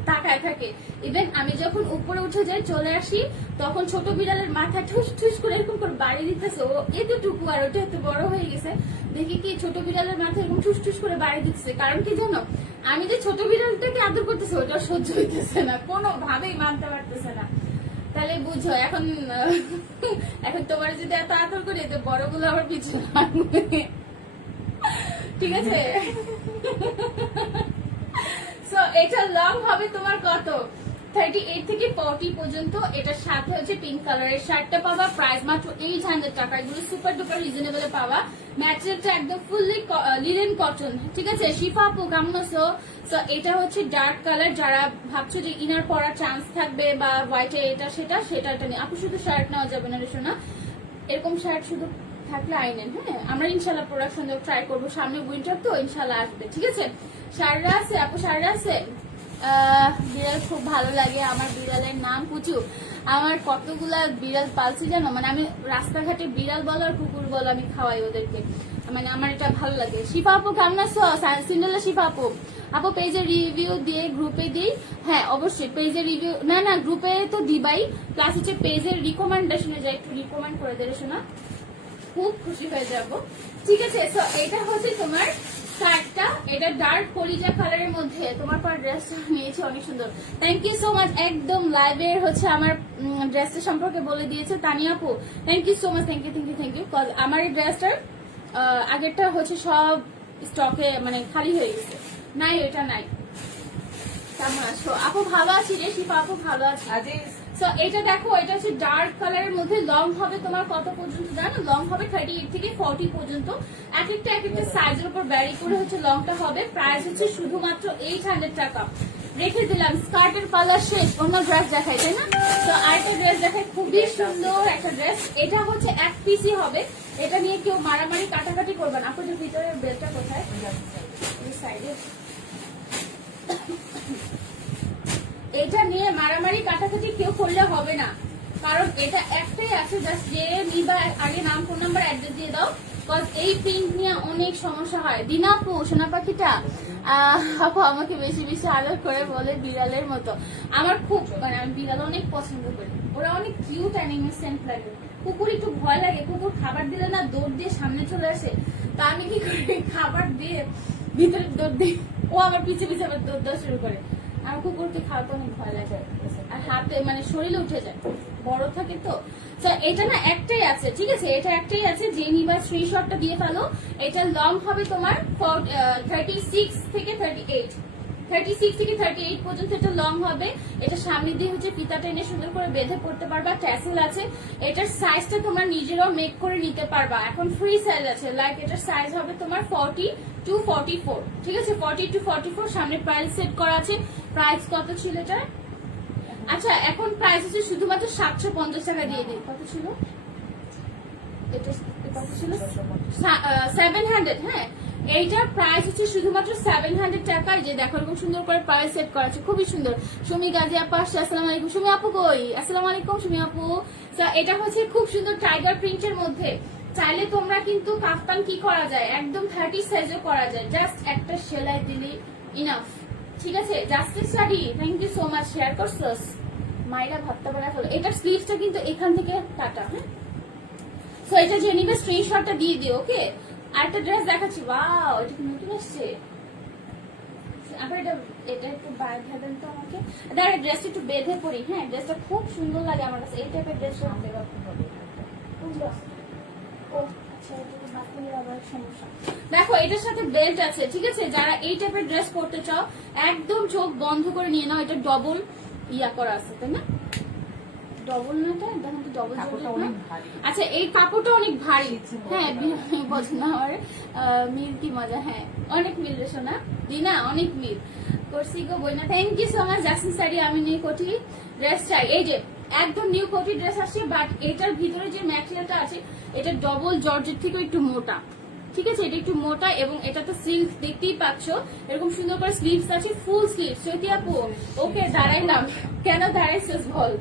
তাকায় থাকে। ইভেন আমি যখন উপরে উঠে যাই চলে আসি, তখন ছোট বিড়ালের মাথা ঠুস ঠুস করে এরকম করে বাড়ি দিতেছে। ও এতটুকু আর ওটা এত বড় হয়ে গেছে, দেখি কি ছোট বিড়ালের মাথা এরকম ঠুস ঠুস করে বাড়ি দিচ্ছে। কারণ কি জানো, আমি যে ছোট বিড়ালটাকে আদর করতেছি ওটা সহ্য হইতেছে না, কোনোভাবেই মানতে পারতেছে না। তাহলে বুঝো এখন তোমার যদি এত আদর করি, তো বড়গুলো আবার পিছনে লাগবে, ঠিক আছে? সো এটা লং হবে তোমার কত? 38 থেকে 40 পর্যন্ত। এটার সাথে হচ্ছে পিঙ্ক কালারের শার্টটা পাবা, প্রাইস মাত্র 800 টাকা। এগুলো সুপার ডুপার রিজনেবল পাবা। ম্যাটেরিয়ালটা একদম ফুললি লিনেন কটন, ঠিক আছে? শিফা আপু কেমন আছো? সো এটা হচ্ছে ডার্ক কালার, যারা ভাবছো যে ইনার পরার চান্স থাকবে বা হোয়াইটে এটা সেটা নেই আপু। শুধু শার্ট নেওয়া যাবে না রে শোনা, এরকম শার্ট শুধু থাকলে আইনেন। হ্যাঁ আমরা ইনশাল্লাহ প্রোডাকশন ট্রাই করবো, সামনে উইন্টার তো ইনশাল্লাহ আসবে, ঠিক আছে? শাড়িরা আছে আপু? শাড়িরা আছে? বিড়াল খুব ভালো লাগে। আমার বিড়ালের নাম পুচু। আমার কতগুলা বিড়াল পালছি জানো, মানে আমি রাস্তাঘাটে বিড়াল বলো আর কুকুর বলো আমি খাওয়াই ওদেরকে, মানে আমার এটা ভালো লাগে। শিফা আপু কেমন আছো? সিন্ডারেলা শিফা আপু, আপু পেজের রিভিউ দিয়ে গ্রুপে দিই? হ্যাঁ অবশ্যই পেজের রিভিউ, না গ্রুপে তো দিবাই, প্লাস হচ্ছে পেজের রিকমেন্ডেশনে যাই, একটু রিকমেন্ড করে দেবে শোনা, খুব খুশি হয়ে যাব। ঠিক আছে, সো এটা হচ্ছে তোমার শার্টটা, এটা ডার্ক কলিজা কালারের মধ্যে তোমার পর ড্রেসটা নিয়েছে, অনেক সুন্দর। থ্যাংক ইউ সো মাচ, একদম লাইভের হচ্ছে আমার ড্রেসটা সম্পর্কে বলে দিয়েছে তানিয়া আপু, thank you so much, thank you. আমার এই ড্রেসটার আগেরটা হচ্ছে সব স্টকে মানে খালি হয়ে গেছে, নাই এটা নাই। কেমন আছো আপু? ভালো আছি রে শিফা আপু, ভালো আছি। আজিজ সো এটা দেখো, এটা হচ্ছে ডার্ক কালারের মধ্যে, লং হবে তোমার কত পর্যন্ত জানো? লং হবে 38 থেকে 40 পর্যন্ত, এক একটা সাইজের উপর ভ্যারি করে হচ্ছে লংটা হবে। প্রাইস হচ্ছে শুধুমাত্র 800 টাকা। রেখে দিলাম স্কার্টের পাল্লা শেষ, অন্য ড্রেস দেখাই তাই না? তো আরেকটা ড্রেস দেখাই, খুবই সুন্দর একটা ড্রেস। এটা হচ্ছে এক পিসই হবে, এটা নিয়ে কেউ মারামারি কাটাকাটি করবে না। আপনাদের ভিতরে বেলটা কোথায়? এই সাইডে। এটা নিয়ে মারামারি কাটাকাটি কেউ করলে হবে না, কারণ এটা একটাই আছে, জাস্ট যে নিবা আগে নাম ফোন নাম্বার অ্যাড্রেস দিয়ে দাও, কজ এই প্রিন্ট নিয়ে অনেক সমস্যা হয়। দিনাপু সোনা পাখিটা আপু আমাকে বেশি বেশি আদর করে বলে বিড়ালের মতো। আমার খুব মানে আমি বিড়াল অনেক পছন্দ করি, ওরা অনেক কিউট অ্যান্ড ইনোসেন্ট লাগে। কুকুর একটু ভয় লাগে, কুকুর খাবার দিলে না দৌড় দিয়ে সামনে চলে আসে, তা আমি কি করি খাবার দিয়ে ভিতরে দৌড় দিই, ও আমার পিছে পিছে আবার দৌড় দেওয়া শুরু করে। আমার কুকুরকে খাওয়াতে অনেক ভয় লাগে, আর হাতে মানে শরীরে উঠে যায়, বড় থাকে তো। এটা না একটাই আছে, ঠিক আছে, এটা একটাই আছে, যে নিবা স্ক্রিনশটটা দিয়ে ফেলো। এটা লং হবে তোমার 36 থেকে 38 পর্যন্ত এটা লং হবে। এটা সামনে দিয়ে হচ্ছে ফিতা টেনে সুন্দর করে বেঁধে পড়তে পারবা, ট্যাসেল আছে। এটার সাইজটা তোমরা নিজেরাও মেক করে নিতে পারবা, এখন ফ্রি সাইজ আছে। লাইক এটার সাইজ হবে তোমার 40 to 44, ঠিক আছে, 40 to 44। সামনে প্রাইস সেট করা আছে। প্রাইস কত ছিল এটা? আচ্ছা এখন প্রাইস হচ্ছে শুধুমাত্র 750 টাকা দিয়ে দিই। কত ছিল এটা? কত ছিল? 700। হ্যাঁ, এইটার প্রাইস হচ্ছে শুধুমাত্র 700 টাকা। যে দেখো এরকম সুন্দর করে প্রাইস সেট করা আছে, খুবই সুন্দর। সুমি গাজী আপু আসছে, আসসালামু আলাইকুম। সুমি আপু কই? আসসালামু আলাইকুম সুমি আপু। এটা হচ্ছে খুব সুন্দর টাইগার প্রিন্টের মধ্যে। চাইলে তোমরা কিন্তু কাফতান কি করা যায়, একদম 30 সাইজও করা যায়, জাস্ট একটা সেলাই দিলে ইনাফ। ঠিক আছে, justice study, thank you so much, share করছস। মাইরা ভাবতে পারা ফেলো। এটার স্লিভসটা কিন্তু এখান থেকে কাটা। হ্যাঁ, সো এটা যে নিবে স্ক্রিনশটটা দিয়ে দিও, ওকে। আরেকটা ড্রেস দেখাচ্ছি, ওয়াও এটা কি নতুন আসছে? আবার এটা একটু বাইরে দেন তো আমাকে, দাঁড়া ড্রেসটা একটু বেঁধে পড়ি। হ্যাঁ, ড্রেসটা খুব সুন্দর লাগে আমার কাছে, এই টাইপের ড্রেস। দেখো এটার সাথে বেল্ট আছে, ঠিক আছে। যারা এই টাইপের ড্রেস পরতে চাও একদম চোখ বন্ধ করে নিয়ে নাও। এটা ডবল ইয়া করা আছে তাই না? ডবল না, এটা দেখেন তো ডবল। আচ্ছা এই কাপড়টা অনেক ভারী। হ্যাঁ বোঝো না আমার মিল কি মজা। হ্যাঁ অনেক মিল রে সোনা, দিনা অনেক মিল করছি গো বইনা। Thank you so much Jasmin Sari. আমি নিউ কোটি ড্রেস চাই, এই যে একদম নিউ কোটি ড্রেস আসছে, বাট এটার ভিতরে যে ম্যাটেরিয়ালটা আছে এটা ডবল জর্জেট থেকে একটু মোটা, ঠিক আছে, এটা একটু মোটা এবং এটা তো সিল্ক দেখতেই পাচ্ছ। এরকম সুন্দর করে স্লিভস আছে, ফুল স্লিভস। চৈতি আপু ওকে দাঁড়াইলাম, কেন দাঁড়াইছিস বল?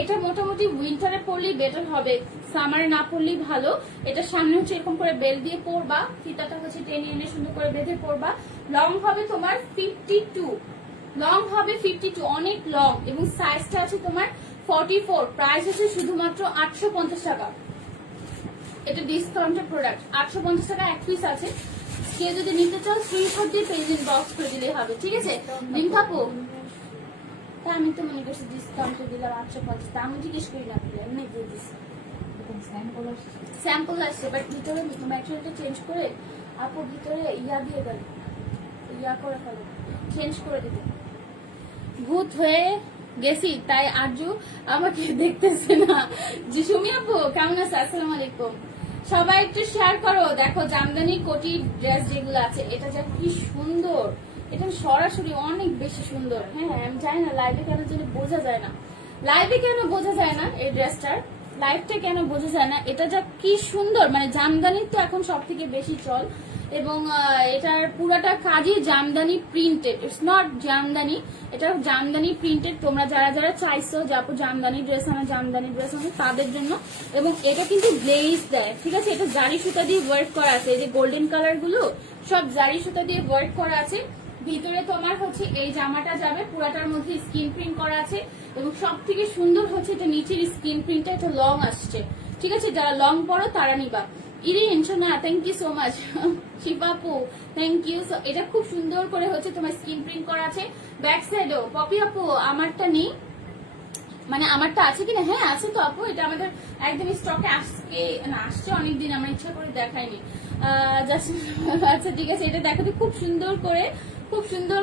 এটা মোটামুটি উইন্টারে পরলেই বেটার হবে, সামারে না পরলেই ভালো। এটা সামনে হচ্ছে এরকম করে বেল দিয়ে পরবা, ফিতাটা হচ্ছে টেনে এনে সুন্দর করে বেঁধে পরবা। লং হবে তোমার 52, লং হবে 52, অনেক লং, এবং সাইজটা আছে তোমার 44। প্রাইস হচ্ছে শুধুমাত্র 850 টাকা। এটা ডিসকাউন্টেড প্রোডাক্ট, 850 টাকা এক পিস আছে। কেউ যদি নিতে চাও স্ক্রিনশট দিয়ে পেজ ইনবক্স করে দিলেই হবে, ঠিক আছে। লিঙ্ক থাকো, তা আমি তো মনে করছি ডিসকাউন্টে দিলাম 850, তা আমি জিজ্ঞেস করি না, এমনি দিয়ে দিচ্ছি। স্যাম্পল আসছে, বাট ভিতরে ম্যাটেরিয়ালটা চেঞ্জ করে আপু ভিতরে ইয়া দিয়ে গেল, ইয়া করে ফেলো, চেঞ্জ করে দিতে। ভূত হয়ে গেছি তাই আরজু আমাকে দেখতেছে না। জি সুমি আপু কেমন আছে? আসসালামু আলাইকুম। সবাই একটু শেয়ার করো। দেখো জামদানি কোটি ড্রেস যেগুলো আছে, এটা যা কি সুন্দর, এটা সরাসরি অনেক বেশি সুন্দর। হ্যাঁ আমি জানি না লাইভে কেন যেন বোঝা যায় না, লাইভে কেন বোঝা যায় না এই ড্রেসটার, লাইভটা কেন বোঝা যায় না। এটা যা কি সুন্দর, মানে জামদানির তো এখন সব থেকে বেশি চল। এবং এটার পুরোটা কাজই Jamdani printed, it's not Jamdani, এটা জামদানি প্রিন্টেড। তোমরা যারা যারা চাইছো যে আপু জামদানি ড্রেস আনা, জামদানি ড্রেস আনা, তাদের জন্য। এবং এটা কিন্তু গ্লেজ দেয়, ঠিক আছে? এটা জারি সুতা দিয়ে ওয়ার্ক করা আছে, এই যে গোল্ডেন কালার গুলো সব জারি সুতা দিয়ে ওয়ার্ক করা আছে। ভিতরে তোমার হচ্ছে এই জামাটা যাবে পুরাটার মধ্যে স্ক্রিন প্রিন্ট করা আছে, এবং সব থেকে সুন্দর হচ্ছে এটা নিচের স্ক্রিন প্রিন্টটা, এটা লং আসছে, ঠিক আছে? যারা লং পরো তারা নিবা। ইরি ইনশোনা, থ্যাংক ইউ সো মাচ। শিবাপু থ্যাংক ইউ। এটা খুব সুন্দর করে হচ্ছে তোমার স্ক্রিন প্রিন্ট করা আছে। ব্যাক সাইডও পপি আপু আমারটা নেই, মানে আমারটা আছে কিনা, হ্যাঁ আছে তো আপু। এটা আমাদের একদম স্টকে আসছে অনেকদিন, আমরা ইচ্ছা করে দেখাইনি। আচ্ছা ঠিক আছে, এটা দেখাতে খুব সুন্দর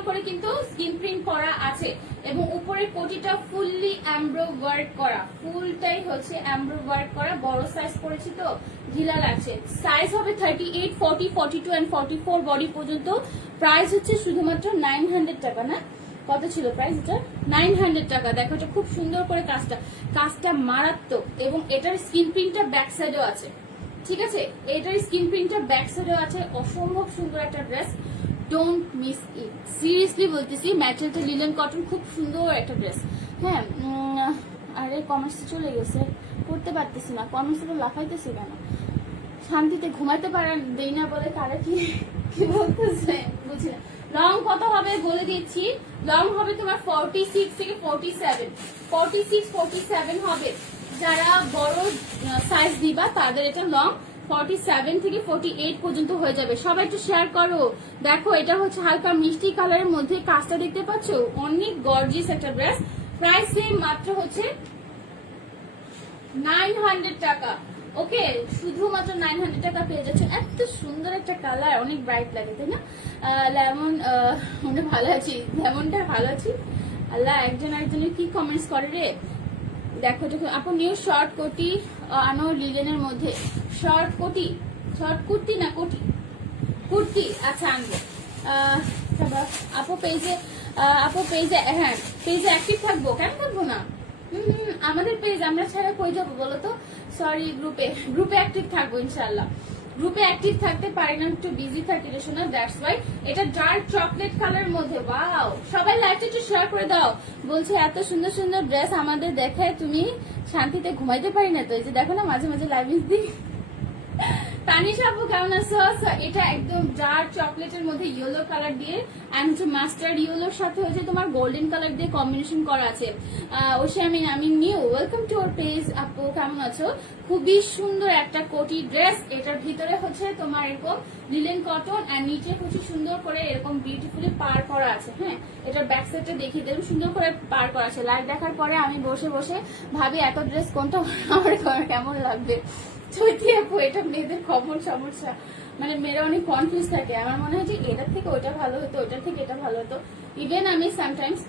করে কিন্তু স্ক্রিন প্রিন্ট করা আছে, এবং উপরের কোটিটা ফুললি এমব্রো ওয়ার্ক করা, ফুলটাই হচ্ছে এমব্রো ওয়ার্ক করা। বড় সাইজ করেছি তো ঢিলা লাগছে। সাইজ হবে 38, 40, 42 এন্ড 44 বডি পর্যন্ত। প্রাইস হচ্ছে শুধুমাত্র 900 টাকা, না কত ছিল প্রাইস এটা? 900 টাকা। দেখো এটা খুব সুন্দর করে কাজটা মারাত্মক, এবং এটার স্ক্রিন প্রিন্টটা ব্যাক সাইডেও আছে, ঠিক আছে? এটার স্ক্রিন প্রিন্টটা ব্যাক সাইডেও আছে। অসম্ভব সুন্দর একটা dress, don't miss it, seriously বলতেছি। ম্যাটেরিয়ালটা লিলেন কটন, খুব সুন্দর একটা ড্রেস। হ্যাঁ, আরে কমার্সে চলে গেছে, করতে পারতেছি না, কমার্সে তো লাফাইতেছি কেন? শান্তিতে ঘুমাইতে পারেন দেই না বলে কারা কি বলতেছে বুঝি না। লং কত হবে বলে দিচ্ছি, লং হবে তোমার 46 থেকে 47, 46, 47 হবে। যারা বড় সাইজ দিবা তাদের এটা লং 47 থেকে 48 পর্যন্ত হয়ে যাবে। সবাই একটু শেয়ার করো। দেখো এটা হচ্ছে হালকা মিষ্টি কালারের মধ্যে, কাজটা দেখতে পাচ্ছ, অনেক গর্জিয়াস একটা ড্রেস। প্রাইস সেম, মাত্র হচ্ছে 900 টাকা। ওকে, শুধুমাত্র 900 টাকা পেয়ে যাচ্ছে। এত সুন্দর একটা কালার, অনেক ব্রাইট লাগে, তাই না? লেমন, আমরা ভালো আছি, লেমনটা ভালো আছি। আল্লাহ, একজনের কি কমেন্টস করে রে। দেখো আপু, নিউ শর্ট কোটি আনো লিলেনের মধ্যে। শর্ট কুর্তি না কুর্তি, আচ্ছা আনবো। আপু পেজে হ্যাঁ পেজে অ্যাক্টিভ থাকবো, কেন থাকবো না? আমাদের পেজ আমরা ছাড়া কই যাবো বলো তো? সরি, গ্রুপে অ্যাক্টিভ থাকবো ইনশাআল্লাহ। গ্রুপে অ্যাক্টিভ থাকতে পারি না, একটু বিজি থাকি রে শোনা, দ্যাটস ওয়াই। এটা ডার্ক চকলেট কালারের মধ্যে, ওয়াও। সবাই লাইভটা একটু শেয়ার করে দাও। বলছে এত সুন্দর সুন্দর ড্রেস আমাদের দেখায় তুমি শান্তিতে ঘুমাইতে পারি না তো। এই যে দেখো না, মাঝে মাঝে লাইভ দিই। তানিশা আপু কেমন আছো? এটা একদম ডার্ক চকলেটের মধ্যে ইয়েলো কালার দিয়ে এন্ড মাস্টার্ড ইয়েলোর সাথে হচ্ছে তোমার গোল্ডেন কালার দিয়ে কম্বিনেশন করা আছে। ওসে আমি new welcome to our page. আপু কেমন আছো? খুবই সুন্দর একটা কোটি ড্রেস। এটার ভিতরে হচ্ছে তোমার এরকম লিলেন কটন আর নিচে হচ্ছে সুন্দর করে এরকম বিউটিফুলি পার করা আছে। হ্যাঁ, এটার ব্যাক সাইডটা দেখিয়ে দিলাম, সুন্দর করে পার করা আছে। লাইভ দেখার পরে আমি বসে বসে ভাবি এত ড্রেস কোনটা আমার কেমন লাগবে। চৈতি আপু, এটা মেয়েদের কমন সমস্যা, মানে মেয়েরা অনেক কনফিউজ থাকে। আমার মনে হয় যে এটার থেকে ওইটা ভালো হতো, ওইটার থেকে এটা ভালো হতো। ইভেন আমি সামটাইমস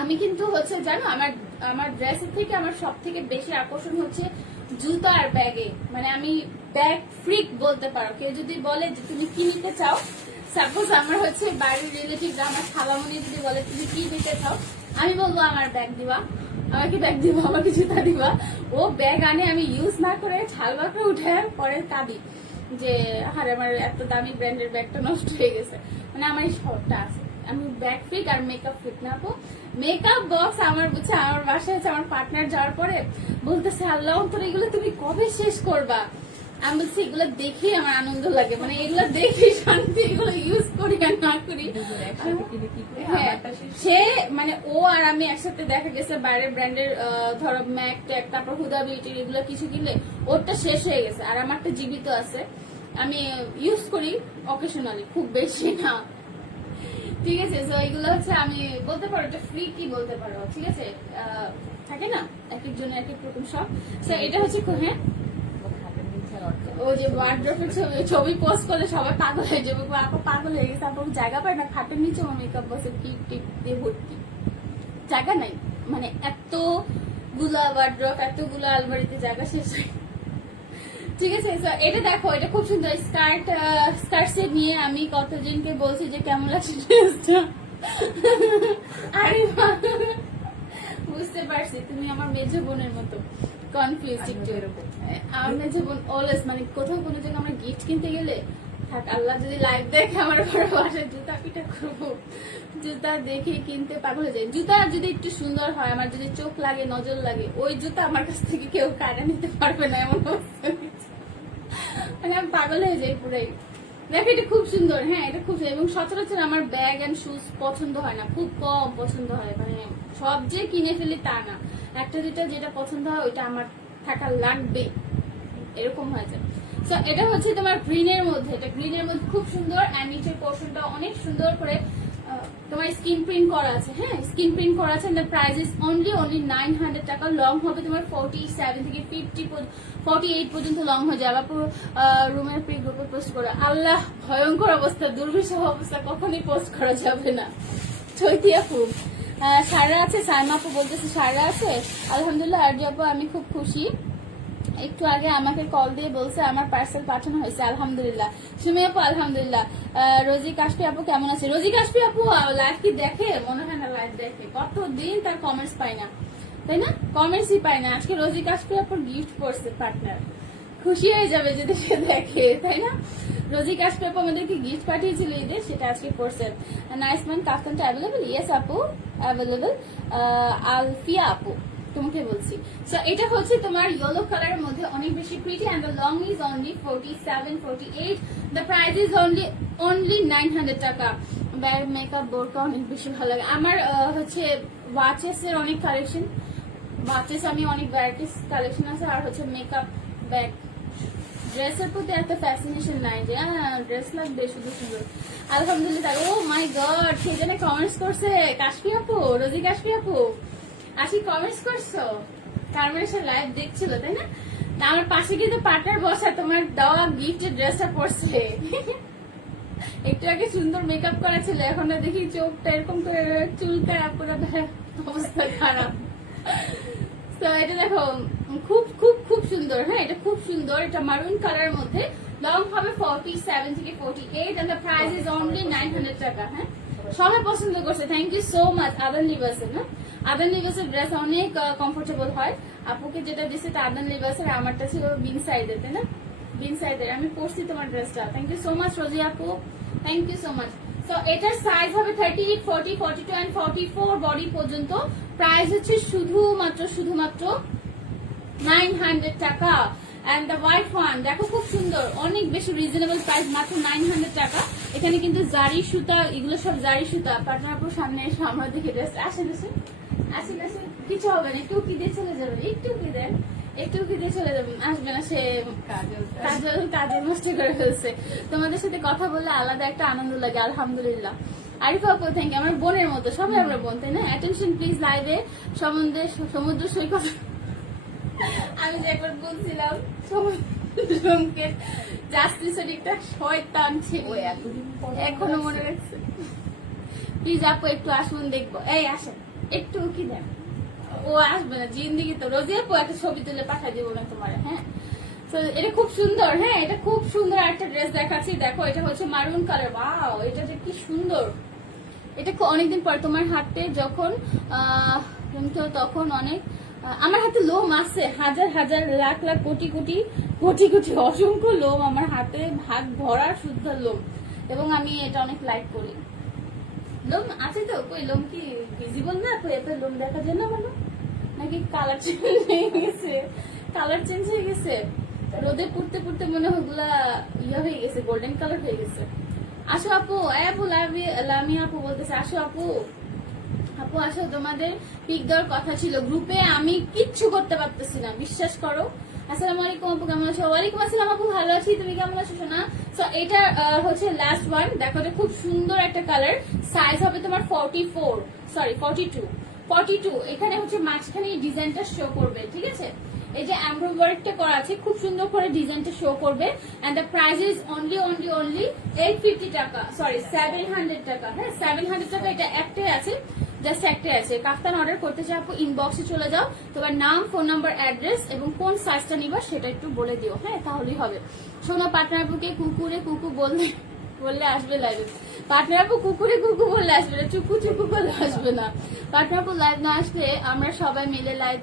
আমি কিন্তু হচ্ছে জানো, আমার ড্রেসের থেকে আমার সব থেকে বেশি আকর্ষণ হচ্ছে জুতো আর ব্যাগে। মানে আমি ব্যাগ ফ্রিক বলতে পারো। কেউ যদি বলে যে তুমি কি নিতে চাও, সাপোজ আমার হচ্ছে বাড়ির রিলেটিভরা, আমার খালামণি যদি বলে তুমি কি নিতে চাও, আমি বলবো আমার ব্যাগ দিবা, আমাকে ব্যাগ দিবা, আমাকে জুতা দিবা। ও ব্যাগ আনে, আমি ইউজ না করে ছালবা করে উঠে পরে কাঁদি যে আরে আমার এত দামি ব্র্যান্ডের ব্যাগটা নষ্ট হয়ে গেছে। মানে আমার এই শখটা আছে, আমি ব্যাগ ফ্রিক আর মেকআপ ফ্রিক না। তো মেকআপ বক্স আমার বুঝছে, আমার বাসায় আছে। আমার পার্টনার যাওয়ার পরে বলতেছে আল্লাহ তোর এগুলো তুমি কবে শেষ করবা? আমি বলছি এগুলো দেখে আমার আনন্দ লাগে, মানে এগুলো দেখে শান্তি, এগুলো ইউজ করি আর না করি। হ্যাঁ, সে মানে ও আর আমি একসাথে দেখা গেছে বাইরের ব্র্যান্ডের ধরো ম্যাক ট্যাক, তারপর হুদা বিউটির এগুলো কিছু কিনলে ওরটা শেষ হয়ে গেছে, আর আমারটা জীবিত আছে। আমি ইউজ করি অকেশনালি, খুব বেশি না, ঠিক আছে? তো এগুলো হচ্ছে আমি বলতে পারো এটা ফ্রি কি বলতে পারো, ঠিক আছে? থাকে না এক একজনের এক এক রকম সব। এটা হচ্ছে হ্যাঁ, ও যে ওয়ার্ড্রপের ছবি পোস্ট করলে সবাই পাগল হয়ে যাবে, আপু পাগল হয়ে গেছে, আপু জায়গা পায় না, খাটের নিচে আমার মেকআপ বসে টিপ টিপ দিয়ে ভর্তি, জায়গা নাই। মানে এতগুলা ওয়ার্ড্রপ, এতগুলা আলমারিতে জায়গা শেষ হয়, ঠিক আছে? এটা দেখো, এটা খুব সুন্দর স্কার্ট সেট নিয়ে আমি কতজনকে বলছি যে কেমন লাগছে ড্রেসটা। আরে বুঝতে পারছি তুমি আমার মেজো বোনের মতো কনফিউজ একটু। আমার মেজো বোন অলওয়েজ, মানে কোথাও কোনো জায়গায় আমরা গিফট কিনতে গেলে থাক, আল্লাহ যদি লাইভ দেখে আমার ঘরে বাসায় জুতা পিটা করবো, জুতা দেখে কিনতে পাগল হয়ে যায়। জুতা যদি একটু সুন্দর হয়, আমার যদি চোখ লাগে নজর লাগে, ওই জুতা আমার কাছ থেকে কেউ কাটা নিতে পারবে না, এমন অবস্থা হয়েছে। মানে আমি পাগল হয়ে যাই পুরাই। দেখো এটা খুব সুন্দর, হ্যাঁ এটা খুব সুন্দর। এবং সচরাচর আমার ব্যাগ এন্ড শুজ পছন্দ হয় না, খুব কম পছন্দ হয়, মানে সব যে কিনে ফেলি তা না, একটা দুটা যেটা পছন্দ হয় ওইটা আমার থাকা লাগবে, এরকম হয়ে যায়। সো এটা হচ্ছে তোমার গ্রিনের মধ্যে, এটা গ্রিনের মধ্যে খুব সুন্দর। এন্ড নিচের পোর্শনটা অনেক সুন্দর করে তোমার স্কিন প্রিন্ট করা আছে, হ্যাঁ স্কিন প্রিন্ট করা আছে। এন্ড প্রাইস ইজ অনলি 900 টাকা। লং হবে তোমার 47 থেকে 48 পর্যন্ত লং হয়ে যাবে। পুরো রুমের প্রি গ্রুপে পোস্ট করে, আল্লাহ ভয়ঙ্কর অবস্থা, দুর্বিষহ অবস্থা, কখনই পোস্ট করা যাবে না। চৈতি আপু সারা আছে, সাইমা আপু বলতেছে সারা আছে, আলহামদুলিল্লাহ। আর আপু আমি খুব খুশি, একটু আগে আমাকে কল দিয়ে বলছে আমার পার্সেল পাঠানো হয়েছে, আলহামদুলিল্লাহ। সুমি আপু আলহামদুলিল্লাহ। রোজি কাশফি আপু কেমন আছে? রোজি কাশফি আপু লাইভ কি দেখে? মনে হয় না লাইভ দেখে, কতদিন তার কমেন্টস পাই না, তাই না? কমেন্টসই পাই না। আজকে রোজি কাশফি আপুর গিফট করছে পার্টনার, খুশি হয়ে যাবে যদি সে দেখে, তাই না? রোজি কাশফি আপু আমাদেরকে গিফট পাঠিয়েছিল ঈদের, সেটা আজকে করছে। নাইস ম্যান কাফতানটা অ্যাভেলেবল? ইয়েস আপু অ্যাভেলেবল। আলফিয়া আপু তোমাকে বলছি। সো এটা হচ্ছে তোমার ইয়েলো কালারের মধ্যে অনেক বেশি pretty and the long is only 47 48। The price is only 900 টাকা। ব্যাগ মেকআপ বোরকা অনেক বেশি ভালো লাগে আমার। হচ্ছে ওয়াচেস এর অনেক কালেকশন, ওয়াচেস আমি অনেক ভ্যারাইটিস কালেকশন আছে। আর হচ্ছে মেকআপ ব্যাগ, ড্রেসের প্রতি এত ফ্যাসিনেশন নাই যে ড্রেস লাগবে শুধু সুন্দর। আলহামদুলিল্লাহ। ও মাই গড, কে জানে কমেন্টস করছে, কাশফি আপু, রোজি কাশফি আপু আসি কমেন্টস করছো, কারমেশন লাইভ দেখছিল তাই না? আমার পাশে কিন্তু পার্টনার বসা, তোমার দেওয়া গিফটের ড্রেসটা পরছে। একটু আগে সুন্দর মেকআপ করা ছিল, এখন না দেখি চোখটা এরকম করে চুলকায়, পুরো অবস্থা খারাপ। তো এটা দেখো খুব খুব খুব সুন্দর, হ্যাঁ এটা খুব সুন্দর। এটা মারুন কালারের মধ্যে, লং হবে 47 থেকে 48 and the price is only 900 টাকা। হ্যাঁ সবাই পছন্দ করছে, থ্যাংক ইউ সো মাচ। আদান লিবাসের না, আদান লিবাসের ড্রেস অনেক কমফোর্টেবল হয়। আপুকে যেটা দিচ্ছে এটা আদান লিবাসের, আমারটা ছিল বিন সাইডের, তাই না? বিন সাইডের আমি পরছি তোমার ড্রেসটা। থ্যাংক ইউ সো মাচ রোজি আপু, থ্যাংক ইউ সো মাচ। তো এটার সাইজ হবে 38, 40, 42 and 44 বডি পর্যন্ত। প্রাইস হচ্ছে শুধুমাত্র 900 টাকা। এন্ড দ্য হোয়াইট ওয়ান দেখো খুব সুন্দর, অনেক বেশি রিজনেবল প্রাইস, মাত্র 900 টাকা। এখানে কিন্তু জারি সুতা, এগুলো সব জারি সুতা। পার্টনার আপুর সামনে এসে আমরা দেখি ড্রেস, আসেন কিছু হবে না, একটু কি দিয়ে চলে যাবেন, একটু কি দেন, একটু কি দিয়ে চলে যাবেন, আসবে না। সে কাজল নষ্ট করে ফেলছে। তোমাদের সাথে কথা বললে আলাদা একটা আনন্দ লাগে, আলহামদুলিল্লাহ। আরিফা আপু থ্যাংক ইউ, আমার বোনের মতো, সবাই আমরা বোন তাই না? অ্যাটেনশন প্লিজ লাইভে সমুদ্র সৈকত আমি যে একবার বলছিলাম সমুদ্রের জাস্টিসের একটা শয়তান ছিল, এখনো মনে রাখছে। প্লিজ আপু একটু আসুন, দেখবো। এই আসেন একটু কি দেন, ও আসবে না জিন্দিগি তো। রোজি আপু একটা ছবি তুলে পাঠাই দিব না তোমার, হ্যাঁ? তো এটা খুব সুন্দর, হ্যাঁ এটা খুব সুন্দর। একটা ড্রেস দেখাচ্ছি, দেখো এটা হচ্ছে মারুন কালার। ওয়াও, এটা যে কি সুন্দর। এটা অনেকদিন পর তোমার হাতে যখন তখন অনেক, আমার হাতে লোম আছে হাজার হাজার লাখ লাখ কোটি কোটি কোটি কোটি অসংখ্য লোম আমার হাতে, ভাগ ভরা শুদ্ধ লোম, এবং আমি এটা অনেক লাইক করি। লোম আছে তো, কই লোম কি ভিজিবল না? কই এত লোম দেখা যায় না আমার? নাকি কালার চেঞ্জ হয়ে গেছে? কালার চেঞ্জ হয়ে গেছে, রোদে পুড়তে পুড়তে মনে হয় ওগুলা ইয়ে হয়ে গেছে, গোল্ডেন কালার হয়ে গেছে। আসো আপু, আপু লামিয়া আপু বলতেছে আসো আপু, আপু আসো, তোমাদের পিক দেওয়ার কথা ছিল গ্রুপে, আমি কিচ্ছু করতে পারতেছি না, বিশ্বাস করো। আসসালামু আলাইকুম আপু, কেমন আছো? ওয়ালাইকুম আসসালাম আপু, ভালো আছি, তুমি কেমন আছো সোনা? সো এটা হচ্ছে লাস্ট ওয়ান, দেখো এটা খুব সুন্দর একটা কালার। সাইজ হবে তোমার 42। এখানে হচ্ছে মাঝখানে ডিজাইনটা শো করবে, ঠিক আছে? এই যে এমব্রয়ডারিটা করা আছে, খুব সুন্দর করে ডিজাইনটা শো করবে। And the price is only 850 টাকা, সরি 700 টাকা। হ্যাঁ 700 টাকা। এটা একটাই আছে, জাস্ট একটাই আছে। কাফতান অর্ডার করতে চাই আপু, ইনবক্সে চলে যাও, তোমার নাম, ফোন নাম্বার, অ্যাড্রেস এবং কোন সাইজটা নিবা সেটা একটু বলে দিও, হ্যাঁ তাহলেই হবে। শোনো পার্টনার আপুকে কুকুরে কুকু বললে আসবে লাইভে। পার্টনার আপু কুকুরে কুকু বললে আসবে না, চুকু বললে আসবে না। পার্টনার আপু লাইভ না আসলে আমরা সবাই মিলে লাইভ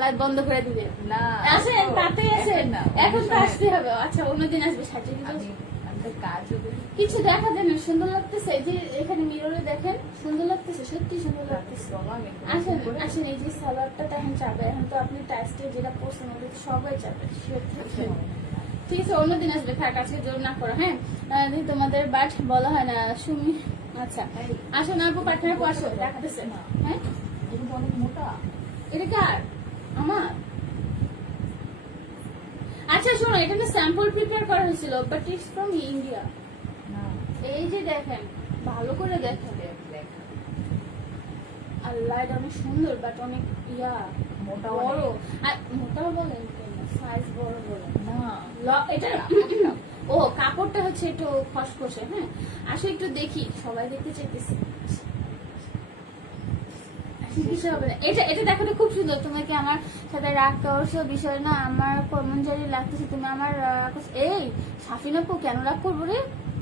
লাইভ বন্ধ করে দিবে না আসেন তাতে আসেন না, এখন তো অনুষ্ঠানে- আসতে হবে আচ্ছা অন্যদিন আসবে সাথে আমি আমি তো কাজও করি। কিছু দেখা যায় না সুন্দর লাগতেছে এই যে এখানে মিররে দেখেন সুন্দর লাগতেছে সত্যি সুন্দর লাগতেছে চলো আমি একটু আসেন করে- আসেন এই যে সালোয়ারটা তো এখন চাবে এখন তো আপনি টাইস্টে যেটা পড়ছেন ওটা তো সবাই চাবে ঠিক আছে অন্যদিন আসবে থাক আজকে জোর না করো হ্যাঁ তোমাদের বাট বলা হয় না সুমি আচ্ছা আসুন আপু পার্টনার আপু আসো দেখাতেছে না। হ্যাঁ এগুলো তো অনেক মোটা। এটা কার আমার আচ্ছা শোনো এটা তো স্যাম্পল প্রিপেয়ার করা হয়েছিল বাট ইটস ফ্রম ইন্ডিয়া না, এই যে দেখেন ভালো করে দেখেন দেখ, আল্লাহ এটা অনেক সুন্দর বাট অনেক ইয়া মোটা বড় অনেক। আর মোটাও বলেন সাইজ বড় বলেন না, এটা ও কাপড়টা হচ্ছে একটু খসখসে হ্যাঁ আসো একটু দেখি সবাই দেখতে চাইতেছি কিছু হবে না এটা এটা দেখো খুব সুন্দর তুমি কি আমার সাথে রাগ করছো বিষয় না আমার কেমন জানি লাগতেছে তুমি আমার এই সাফিন আপু কেন রাগ করবো রে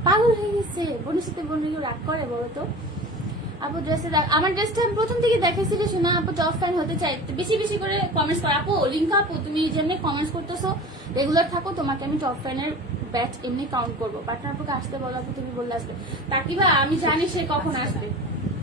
পাগল হয়ে গেছে বোনের সাথে বোন রাগ করে বলো তো আপু ড্রেসে আমার ড্রেসটা আমি প্রথম থেকে দেখেছি যে শোনা আপু টপ ফ্যান হতে চাই বেশি বেশি করে কমেন্টস করো আপু লিঙ্কা আপু তুমি যেমনি কমেন্টস করতেছো রেগুলার থাকো তোমাকে আমি টপ ফ্যানের ব্যাচ এমনি কাউন্ট করবো পার্টনার আপুকে আসতে বলো আপু তুমি বললে আসবে তাকিবা আমি জানি সে কখন আসবে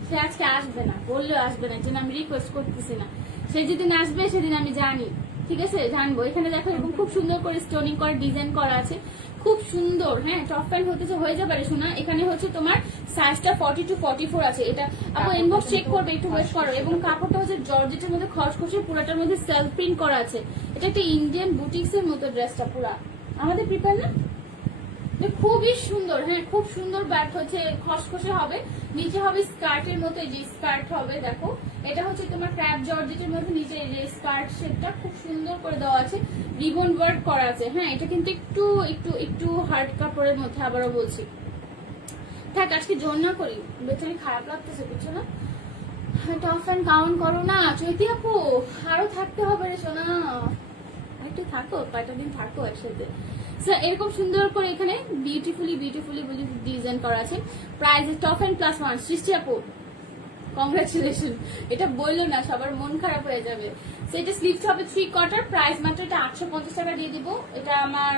সে আজকে আসবে না বললেও আসবে না যেন আমি রিকোয়েস্ট করতেছি না সে যেদিন আসবে সেদিন আমি জানি ঠিক আছে জানবো এখানে দেখো এরকম খুব সুন্দর করে স্টোনিং করে ডিজাইন করা আছে খুব সুন্দর হ্যাঁ টপ প্যান্ট হতেছে হয়ে যাবে শোনা এখানে হচ্ছে তোমার সাইজটা 40 to 44 আছে এটা আপু ইনবক্স চেক করবে একটু ওয়েট করো এবং কাপড়টা হচ্ছে জর্জেটের মধ্যে খসখসে পুরাটার মধ্যে সেলফ প্রিন্ট করা আছে এটা একটা ইন্ডিয়ান বুটিক্স এর মতো ড্রেসটা পুরা আমাদের প্রিপেয়ার না খুবই সুন্দর হ্যাঁ খুব সুন্দর ব্যাট হচ্ছে খসখসে হবে নিচে হবে স্কার্টের মতো এই যে স্কার্ট হবে দেখো এটা হচ্ছে তোমার ক্র্যাপ জর্জেটের মধ্যে নিচে এই যে স্কার্ট শেপটা খুব সুন্দর করে দেওয়া আছে রিবন ওয়ার্ক করা আছে হ্যাঁ এটা কিন্তু একটু একটু একটু হার্ড কাপড়ের মধ্যে আবারও বলছি থাক আজকে জোর না করি বেচারি খারাপ লাগতেছে বুঝছো না টপ ফ্যান কাউন্ট করো না চৈতি আপু আরো থাকতে হবে রে সোনা একটু থাকো কয়টা দিন থাকো একসাথে এরকম সুন্দর করে এখানে বিউটিফুলি বিউটিফুলি ডিজাইন করা আছে প্রাইস টপ অ্যান্ড প্লাস 1 সৃষ্টি আপু কংগ্রাচুলেশন এটা বললো না সবার মন খারাপ হয়ে যাবে এটা স্লিভস হবে 3/4 প্রাইস মাত্র এটা 850 টাকা দিয়ে দিব এটা আমার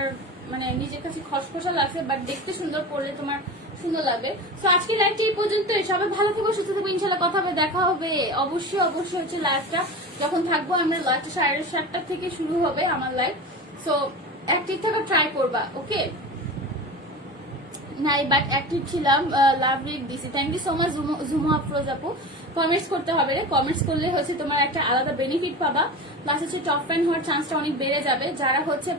মানে নিজের কাছে খসখসা লাগছে বাট দেখতে সুন্দর পড়লে তোমার সুন্দর লাগবে সো আজকে লাইভটি এই পর্যন্তই সবাই ভালো থেকো সুস্থ থেকো ইনশাল্লাহ কথা হবে দেখা হবে অবশ্যই অবশ্যই হচ্ছে লাইভটা যখন থাকবো আমরা লাইভটা 7:30 থেকে শুরু হবে আমার লাইভ সো অ্যাক্টিভ থাকা ট্রাই করবা ওকে নাই বাট অ্যাক্টিভ ছিলাম লাভ রিড দিছি thank you so much Jumu Afroz আপু কমেন্টস করতে হবে রে কমেন্টস করলে হচ্ছে তোমার একটা আলাদা বেনিফিট পাবা প্লাস হচ্ছে টপ ফ্যান হওয়ার চান্সটা অনেক বেড়ে যাবে যারা হচ্ছে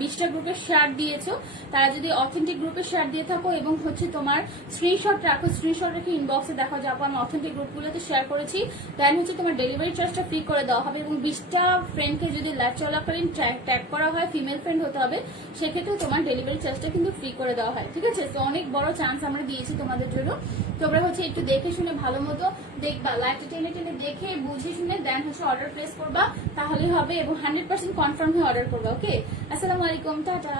20টা গ্রুপের শেয়ার দিয়েছো তারা যদি অথেন্টিক গ্রুপের শেয়ার দিয়ে থাকো এবং হচ্ছে তোমার স্ক্রিনশট রাখো স্ক্রিনশট রেখে ইনবক্সে দেখো যে আপু আমি অথেন্টিক গ্রুপগুলোতে শেয়ার করেছি দেন হচ্ছে তোমার ডেলিভারি চার্জটা ফ্রি করে দেওয়া হবে এবং 20টা ফ্রেন্ডকে যদি লাইভ চলাকালীন ট্যাগ করা হয় ফিমেল ফ্রেন্ড হতে হবে সেক্ষেত্রেও তোমার ডেলিভারি চার্জটা কিন্তু ফ্রি করে দেওয়া হয় ঠিক আছে তো অনেক বড় চান্স আমরা দিয়েছি তোমাদের জন্য তোমরা হচ্ছে একটু দেখে শুনে ভালো মতো দেখবা লাইভটা টেনে টেনে দেখে বুঝে শুনে দেন হচ্ছে অর্ডার প্লেস করবা তাহলে হবে এবং 100% কনফার্ম হয়ে অর্ডার করবা ওকে আসসালামু আলাইকুম টাটা